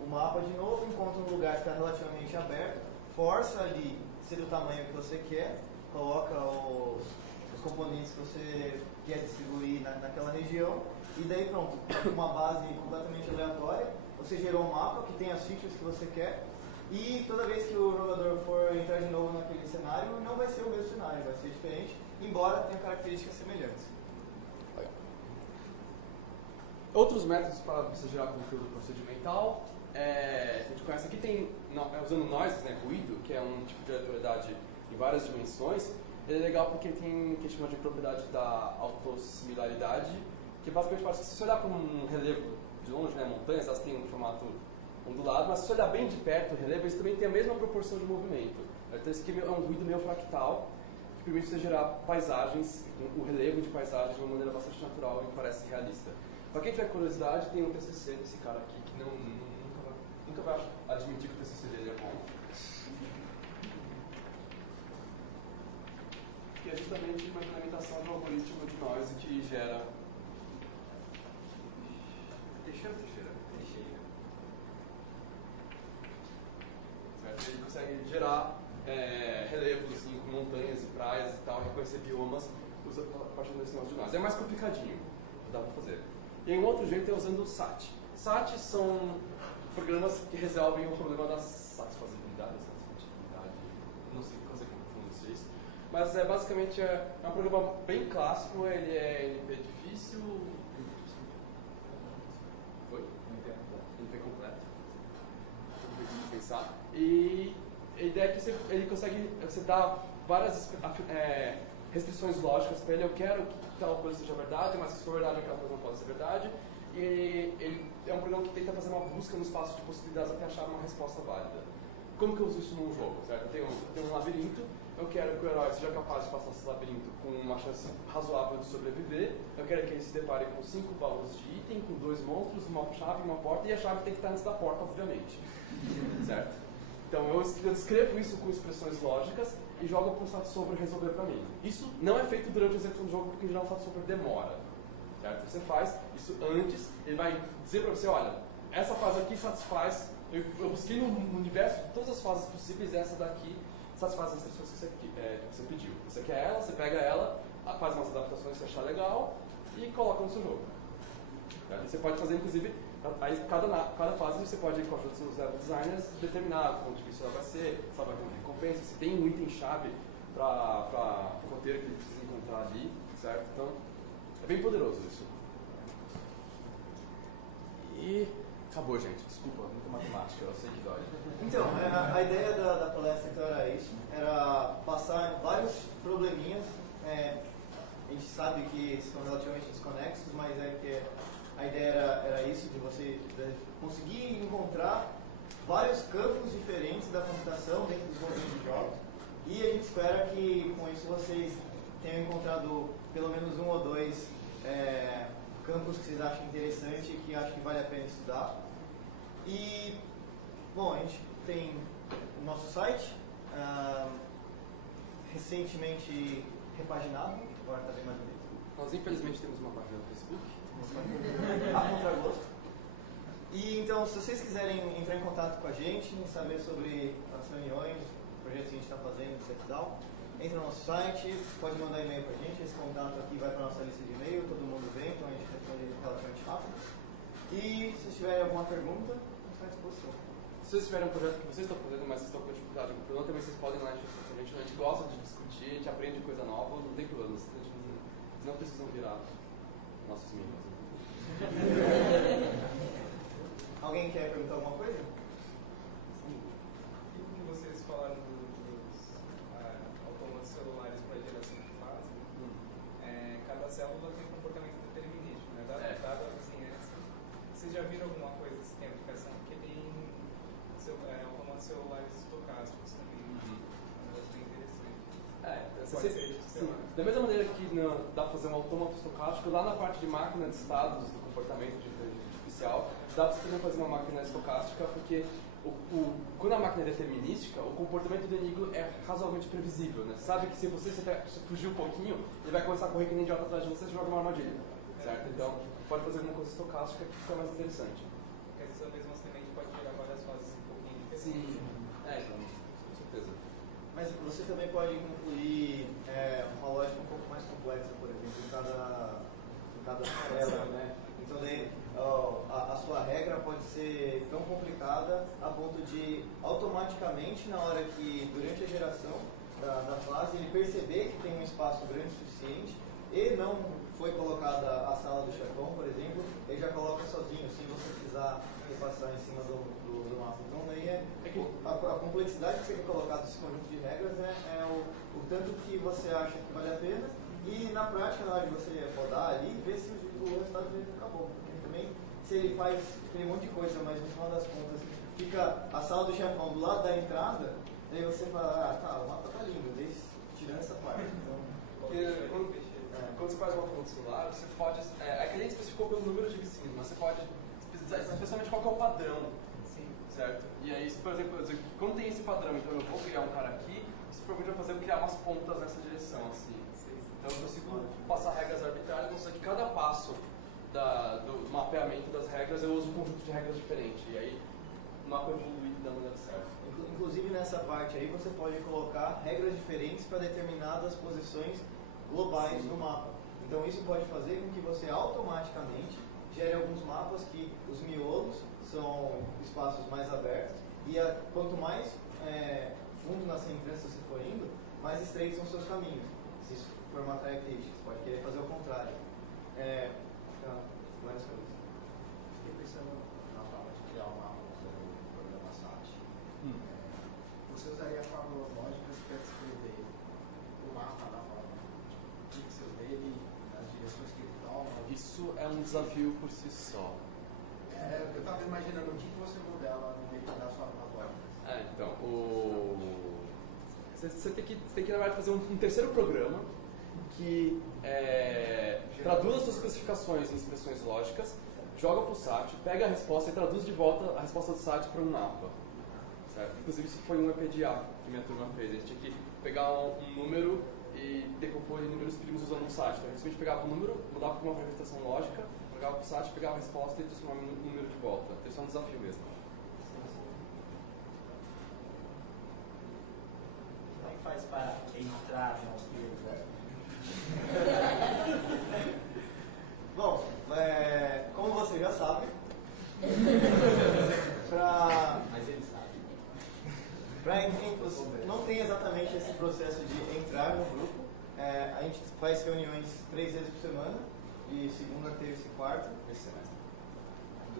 o mapa de novo, encontra um lugar que está relativamente aberto, força ali ser do tamanho que você quer, coloca os componentes que você quer distribuir naquela região, e daí pronto, com uma base completamente aleatória, você gerou um mapa que tem as features que você quer, e toda vez que o jogador for entrar de novo naquele cenário, não vai ser o mesmo cenário, vai ser diferente, embora tenha características semelhantes. Outros métodos para você gerar conteúdo procedimental, a gente conhece aqui, usando noises, né, ruído, que é um tipo de aleatoriedade em várias dimensões. Ele é legal porque tem o que a gente chama de propriedade da autossimilaridade, que basicamente parece que se você olhar para um relevo de longe, né, montanhas, elas têm um formato ondulado, mas se você olhar bem de perto o relevo, eles também têm a mesma proporção de movimento. Então esse aqui é um ruído meio fractal, que permite você gerar paisagens, o relevo de paisagens de uma maneira bastante natural e parece realista. Para quem tiver curiosidade, tem um TCC desse cara aqui que nunca vai admitir que o TCC dele é bom. Que é justamente uma implementação de um algoritmo de noise que gera... Teixeira. Certo? Ele consegue gerar relevos em montanhas e praias e tal, reconhecer biomas a partir desse negócio de noise. É mais complicadinho, dá para fazer. E um outro jeito é usando o SAT. SAT são programas que resolvem o problema da satisfazibilidade, não sei como pronunciar isso. Mas basicamente é um programa bem clássico, ele é NP difícil. Foi? NP completo. Tem que pensar. E a ideia é que ele consegue, você dá várias restrições lógicas para ele. Eu quero que tal coisa seja verdade, mas se for verdade aquela coisa não pode ser verdade. E ele é um programa que tenta fazer uma busca no espaço de possibilidades até achar uma resposta válida. Como que eu uso isso num jogo, certo? Eu tenho um labirinto, eu quero que o herói seja capaz de passar esse labirinto com uma chance razoável de sobreviver, eu quero que ele se depare com 5 baús de item, com 2 monstros, uma chave, uma porta, e a chave tem que estar antes da porta, obviamente. Certo? Então eu descrevo isso com expressões lógicas e jogo para o SAT-Solver resolver para mim. Isso não é feito durante a execução do jogo, porque em geral o SAT-Solver demora. Certo? Você faz isso antes, ele vai dizer para você, olha, essa fase aqui satisfaz, eu busquei no universo de todas as fases possíveis, essa daqui satisfaz as restrições que você pediu. Você quer ela, você pega ela, faz umas adaptações que você achar legal e coloca no seu jogo. Certo? Você pode fazer, inclusive, aí cada fase você pode, com a ajuda dos seus level designers, determinar quão difícil ela vai ser, se ela vai ter uma recompensa, se tem um item-chave para o roteiro que ele precisa encontrar ali, certo? Então, é bem poderoso isso. E Acabou, gente. Desculpa, muita matemática, eu sei que dói. Então, a ideia da palestra então era isso, era passar vários probleminhas. A gente sabe que são relativamente desconexos, mas é que a ideia era isso, de você conseguir encontrar vários campos diferentes da computação dentro dos modelos de jogos. E a gente espera que com isso vocês tenham encontrado pelo menos um ou dois campos que vocês acham interessante e que acham que vale a pena estudar. E, bom, a gente tem o nosso site, recentemente repaginado, agora está bem mais bonito. Nós, infelizmente, temos uma página no Facebook. A contragosto. E, então, se vocês quiserem entrar em contato com a gente, saber sobre as reuniões, projetos que a gente está fazendo, etc. Entra no nosso site, pode mandar e-mail para a gente, esse contato aqui vai para a nossa lista de e-mail, todo mundo vê, então a gente responde relativamente rápido. E se tiverem alguma pergunta, à disposição. Se vocês tiverem um projeto que vocês estão fazendo, mas vocês estão com dificuldade com o problema, também vocês podem ir lá a gente gosta de discutir, a gente aprende coisa nova, não tem problema, vocês não precisam virar nossos membros. Alguém quer perguntar alguma coisa? Sim. E o que vocês falaram dos automatos celulares para geração de fase, cada célula tem um comportamento determinístico, né? Dada a vizinhança, vocês já viram alguma coisa desse tempo? Porque tem automatos celulares estocásticos também, um negócio bem interessante. Da mesma maneira que dá para fazer um autômato estocástico, lá na parte de máquina de estados do comportamento de inteligência artificial, dá para você também fazer uma máquina estocástica, porque quando a máquina é determinística, o comportamento do inimigo é razoavelmente previsível, né? Sabe que se você fugir um pouquinho, ele vai começar a correr que nem idiota atrás de você e joga uma armadilha, certo? Então, pode fazer alguma coisa estocástica que fica mais interessante. Porque essa mesma semente pode gerar várias fases um pouquinho diferentes. Sim, então, com certeza. Mas você também pode incluir uma lógica um pouco mais complexa, por exemplo, em cada célula, né? Então, daí, a sua regra pode ser tão complicada a ponto de, automaticamente, na hora que, durante a geração da fase, ele perceber que tem um espaço grande o suficiente e não foi colocada a sala do chefão, por exemplo, ele já coloca sozinho, sem você precisar repassar em cima do mapa. Então, daí a complexidade de ser colocado esse conjunto de regras é o tanto que você acha que vale a pena e, na prática, na hora de você rodar ali, ver se o resultado dele acabou. Porque também, se ele faz aquele monte de coisa, mas no final das contas fica a sala do chefão do lado da entrada, daí você fala, o mapa tá lindo, tirando essa parte. Então, quando você faz uma conta celular, você pode. A gente especificou pelo número de vizinhos, mas você pode especificar especialmente qual que é o padrão. Sim. Certo? E aí, por exemplo, quando tem esse padrão, então eu vou criar um cara aqui, isso provavelmente vai fazer eu criar umas pontas nessa direção, assim. Então eu consigo passar regras arbitrárias, não sei que cada passo do mapeamento das regras eu uso um conjunto de regras diferente. E aí o mapa evolui da maneira certa. Inclusive nessa parte aí você pode colocar regras diferentes para determinadas posições globais no mapa. Então isso pode fazer com que você automaticamente gere alguns mapas que os miolos são espaços mais abertos e quanto mais fundo nas centranças você for indo, mais estreitos são seus caminhos. Se isso for uma característica, você pode querer fazer o contrário. Várias coisas. Fiquei pensando na forma de criar um mapa usando o programa SAT. Você usaria fórmulas lógicas para descrever o mapa na forma de pixels dele, nas direções que ele toma? Isso é um desafio por si só. Eu estava imaginando o que você modela no meio das fórmulas lógicas. Então, você tem que, na verdade, fazer um terceiro programa que traduz as suas especificações em expressões lógicas, joga para o SAT, pega a resposta e traduz de volta a resposta do SAT para um mapa. Certo? Inclusive, isso foi um EPDA que minha turma fez. A gente tinha que pegar um número e decompor em números primos usando um SAT. Então, a gente pegava um número, mudava para uma representação lógica, jogava para o SAT, pegava a resposta e transformava em um número de volta. Então, isso é um desafio mesmo. Como é que faz para entrar no arquivo? Bom, como você já sabe, Mas ele sabe. Não tem exatamente esse processo de entrar no grupo. A gente faz reuniões 3 vezes por semana, de segunda, terça e quarta. Esse semestre.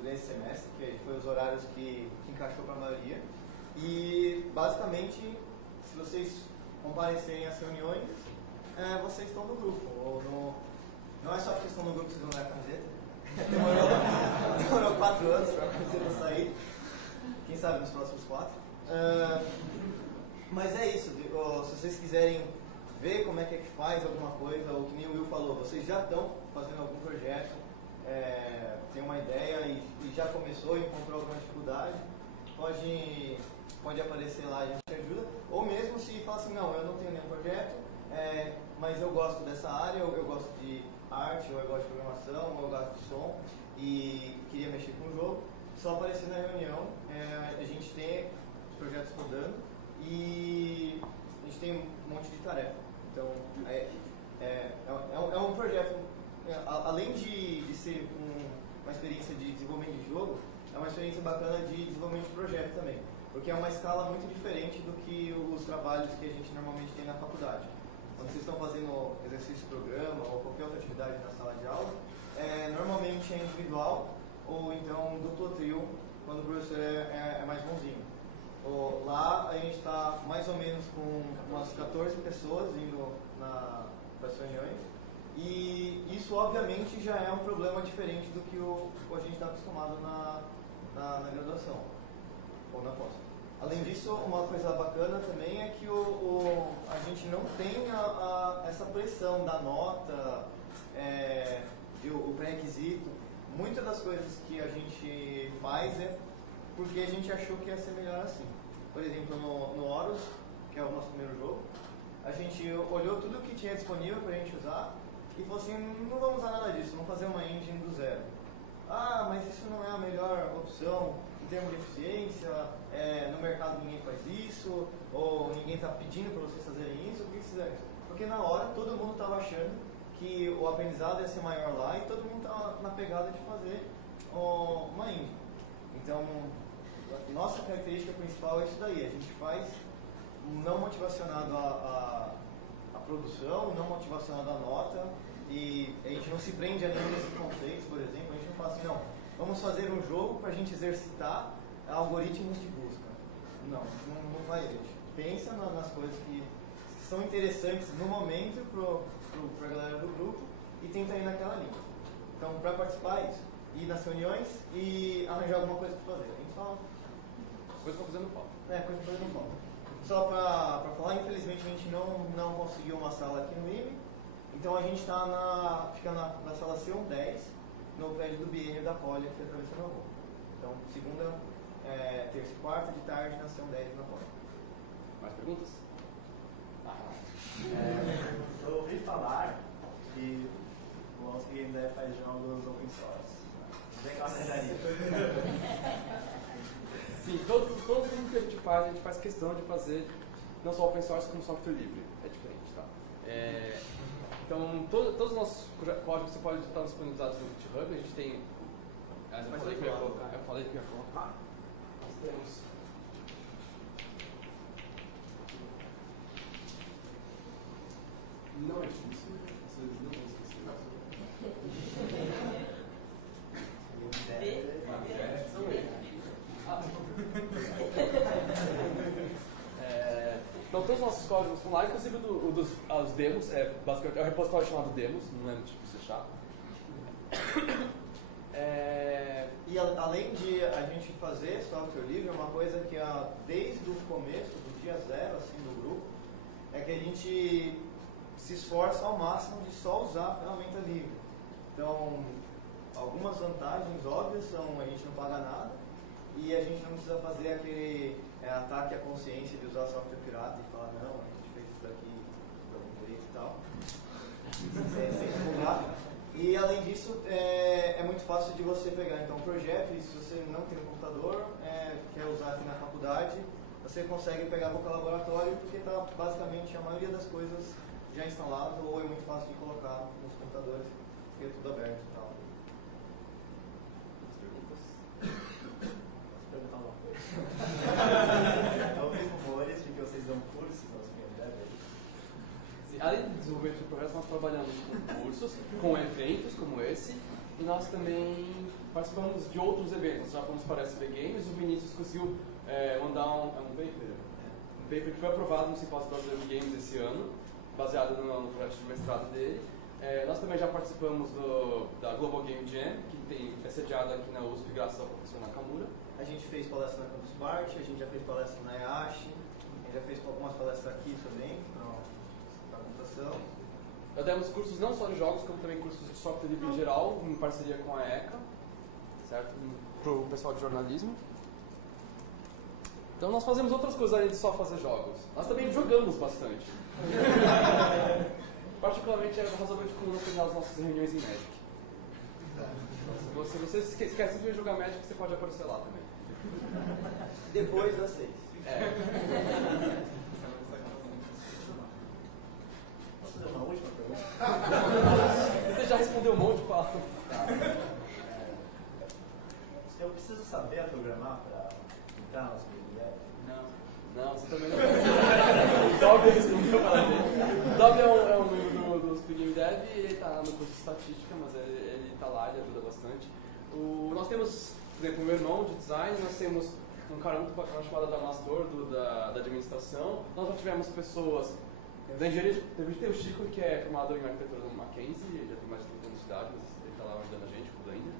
desse semestre, que foi os horários que encaixou para a maioria. E, basicamente, se vocês comparecerem às reuniões, vocês estão no grupo. Não é só porque estão no grupo que vocês vão ganhar a camiseta. Demorou 4 anos para a camiseta sair. Quem sabe nos próximos 4. Mas é isso. Se vocês quiserem ver como é que faz alguma coisa, ou que nem o Will falou, vocês já estão fazendo algum projeto, tem uma ideia e já começou, encontrou alguma dificuldade, pode aparecer lá, a gente ajuda. Ou mesmo se fala assim, não, eu não tenho nenhum projeto, mas eu gosto dessa área, eu gosto de arte, ou eu gosto de programação, ou eu gosto de som, e queria mexer com o jogo, só aparecer na reunião. A gente tem os projetos rodando e a gente tem um monte de tarefa. Então, é um projeto, além de ser uma experiência de desenvolvimento de jogo, é uma experiência bacana de desenvolvimento de projeto também, porque é uma escala muito diferente do que os trabalhos que a gente normalmente tem na faculdade. Quando vocês estão fazendo exercício de programa ou qualquer outra atividade na sala de aula, normalmente é individual ou então duplo ou trio, quando o professor é mais bonzinho. Lá a gente está mais ou menos com umas 14 pessoas indo para as reuniões, e isso obviamente já é um problema diferente do que a gente está acostumado na graduação ou na pós. Além disso, uma coisa bacana também é que a gente não tem essa pressão da nota, o pré-requisito. Muitas das coisas que a gente faz porque a gente achou que ia ser melhor assim. Por exemplo, no Horus, que é o nosso primeiro jogo, a gente olhou tudo que tinha disponível para a gente usar e falou assim, não vamos usar nada disso, vamos fazer uma engine do zero. Ah, mas isso não é a melhor opção em termos de eficiência, no mercado ninguém faz isso, ou ninguém está pedindo para vocês fazerem isso, por que vocês fizeram isso? Porque na hora todo mundo estava achando que o aprendizado ia ser maior lá e todo mundo estava na pegada de fazer uma engine. Então, nossa característica principal é isso daí, a gente faz não motivacionado à produção, não motivacionado à nota, e a gente não se prende a nenhum desses conceitos, por exemplo. A gente não fala assim, não, vamos fazer um jogo para a gente exercitar algoritmos de busca. Não vai. A gente pensa nas coisas que são interessantes no momento para a galera do grupo e tenta ir naquela linha. Então, para participar é isso, ir nas reuniões e arranjar alguma coisa para fazer. A gente fala... Coisa para fazer no palco. Coisa para fazer no palco. Só para falar, infelizmente a gente não conseguiu uma sala aqui no IME, então a gente fica na sala C110, no prédio do biênio da Poli, aqui atravessando a rua. Então, segunda, terça e quarta de tarde na C110 na Poli. Mais perguntas? Eu ouvi falar que o Once Game Dev faz jogos open source. Bem que eu aceitaria. Sim, tudo que a gente faz questão de fazer não só open source como software livre. É diferente, tá? Então, todos os nossos códigos você pode estar disponibilizados no GitHub. A gente tem... Eu falei que eu ia colocar. Nós temos... Não é difícil, vocês não vão esquecer. São eles. Então todos os nossos códigos estão lá, inclusive os demos, basicamente é um repositório chamado demos, não é muito difícil de achar. E além de a gente fazer software livre, uma coisa que desde o começo, do dia zero assim, do grupo, é que a gente se esforça ao máximo de só usar a ferramenta livre. Então, algumas vantagens óbvias são a gente não paga nada e a gente não precisa fazer aquele ataque à consciência de usar software pirata e falar, não, a gente fez isso daqui por algum jeito e tal, sem divulgar. E além disso, é muito fácil de você pegar então um projeto, e se você não tem um computador, quer usar aqui na faculdade, você consegue pegar para o laboratório, porque está basicamente a maioria das coisas já instalado, ou é muito fácil de colocar nos computadores, porque é tudo aberto e tal. Posso perguntar uma coisa? Eu ouvi rumores de que vocês dão cursos nos PMDEV. Além do desenvolvimento de projetos, nós trabalhamos com cursos, com eventos como esse, e nós também participamos de outros eventos. Já fomos para a SB Games, o Vinícius conseguiu mandar um paper que foi aprovado no Simpósio Brasileiro de Games esse ano, baseado no projeto de mestrado dele. Nós também já participamos da Global Game Jam, que é sediada aqui na USP, graças ao professor Nakamura. A gente fez palestra na Campus Party, a gente já fez palestra na EASH, a gente já fez algumas palestras aqui também, para computação. Já demos cursos não só de jogos, como também cursos de software livre em geral, em parceria com a ECA, certo? Para o pessoal de jornalismo. Então nós fazemos outras coisas além de só fazer jogos. Nós também jogamos bastante. Particularmente é razoavelmente comum terminar as nossas reuniões em Magic. Então, se você esquece de jogar Magic, você pode aparecer lá também. Depois das 6. Posso fazer uma última pergunta? Você já respondeu um monte, fala. Eu preciso saber programar para entrar nas comunidades? Não, você também não. O Dob respondeu para ele. O Dob é um membro do Speed Game Dev e ele está no curso de estatística, mas ele está lá, ele ajuda bastante. Nós temos, por exemplo, o meu irmão de design, nós temos um cara muito bacana chamado Damastor, da administração. Nós já tivemos pessoas da engenharia, tem o Chico, que é formado em arquitetura no Mackenzie, ele já tem mais de 30 anos de idade, mas ele está lá ajudando a gente, cuida ainda.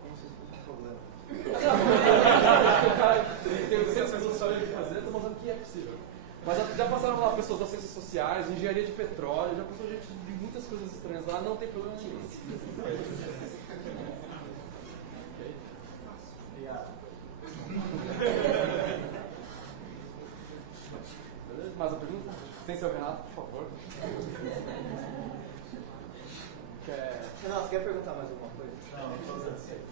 Como vocês ficam problema? Tem 200 pessoas sabendo o que fazer, estou mostrando que é possível. Mas já passaram lá pessoas das ciências sociais, engenharia de petróleo, já passou gente de muitas coisas estranhas lá, não tem problema nenhum. Obrigado. Beleza? Mais uma pergunta? Tem seu Renato, por favor. Renato, quer perguntar mais alguma coisa? Não, todos aceitam.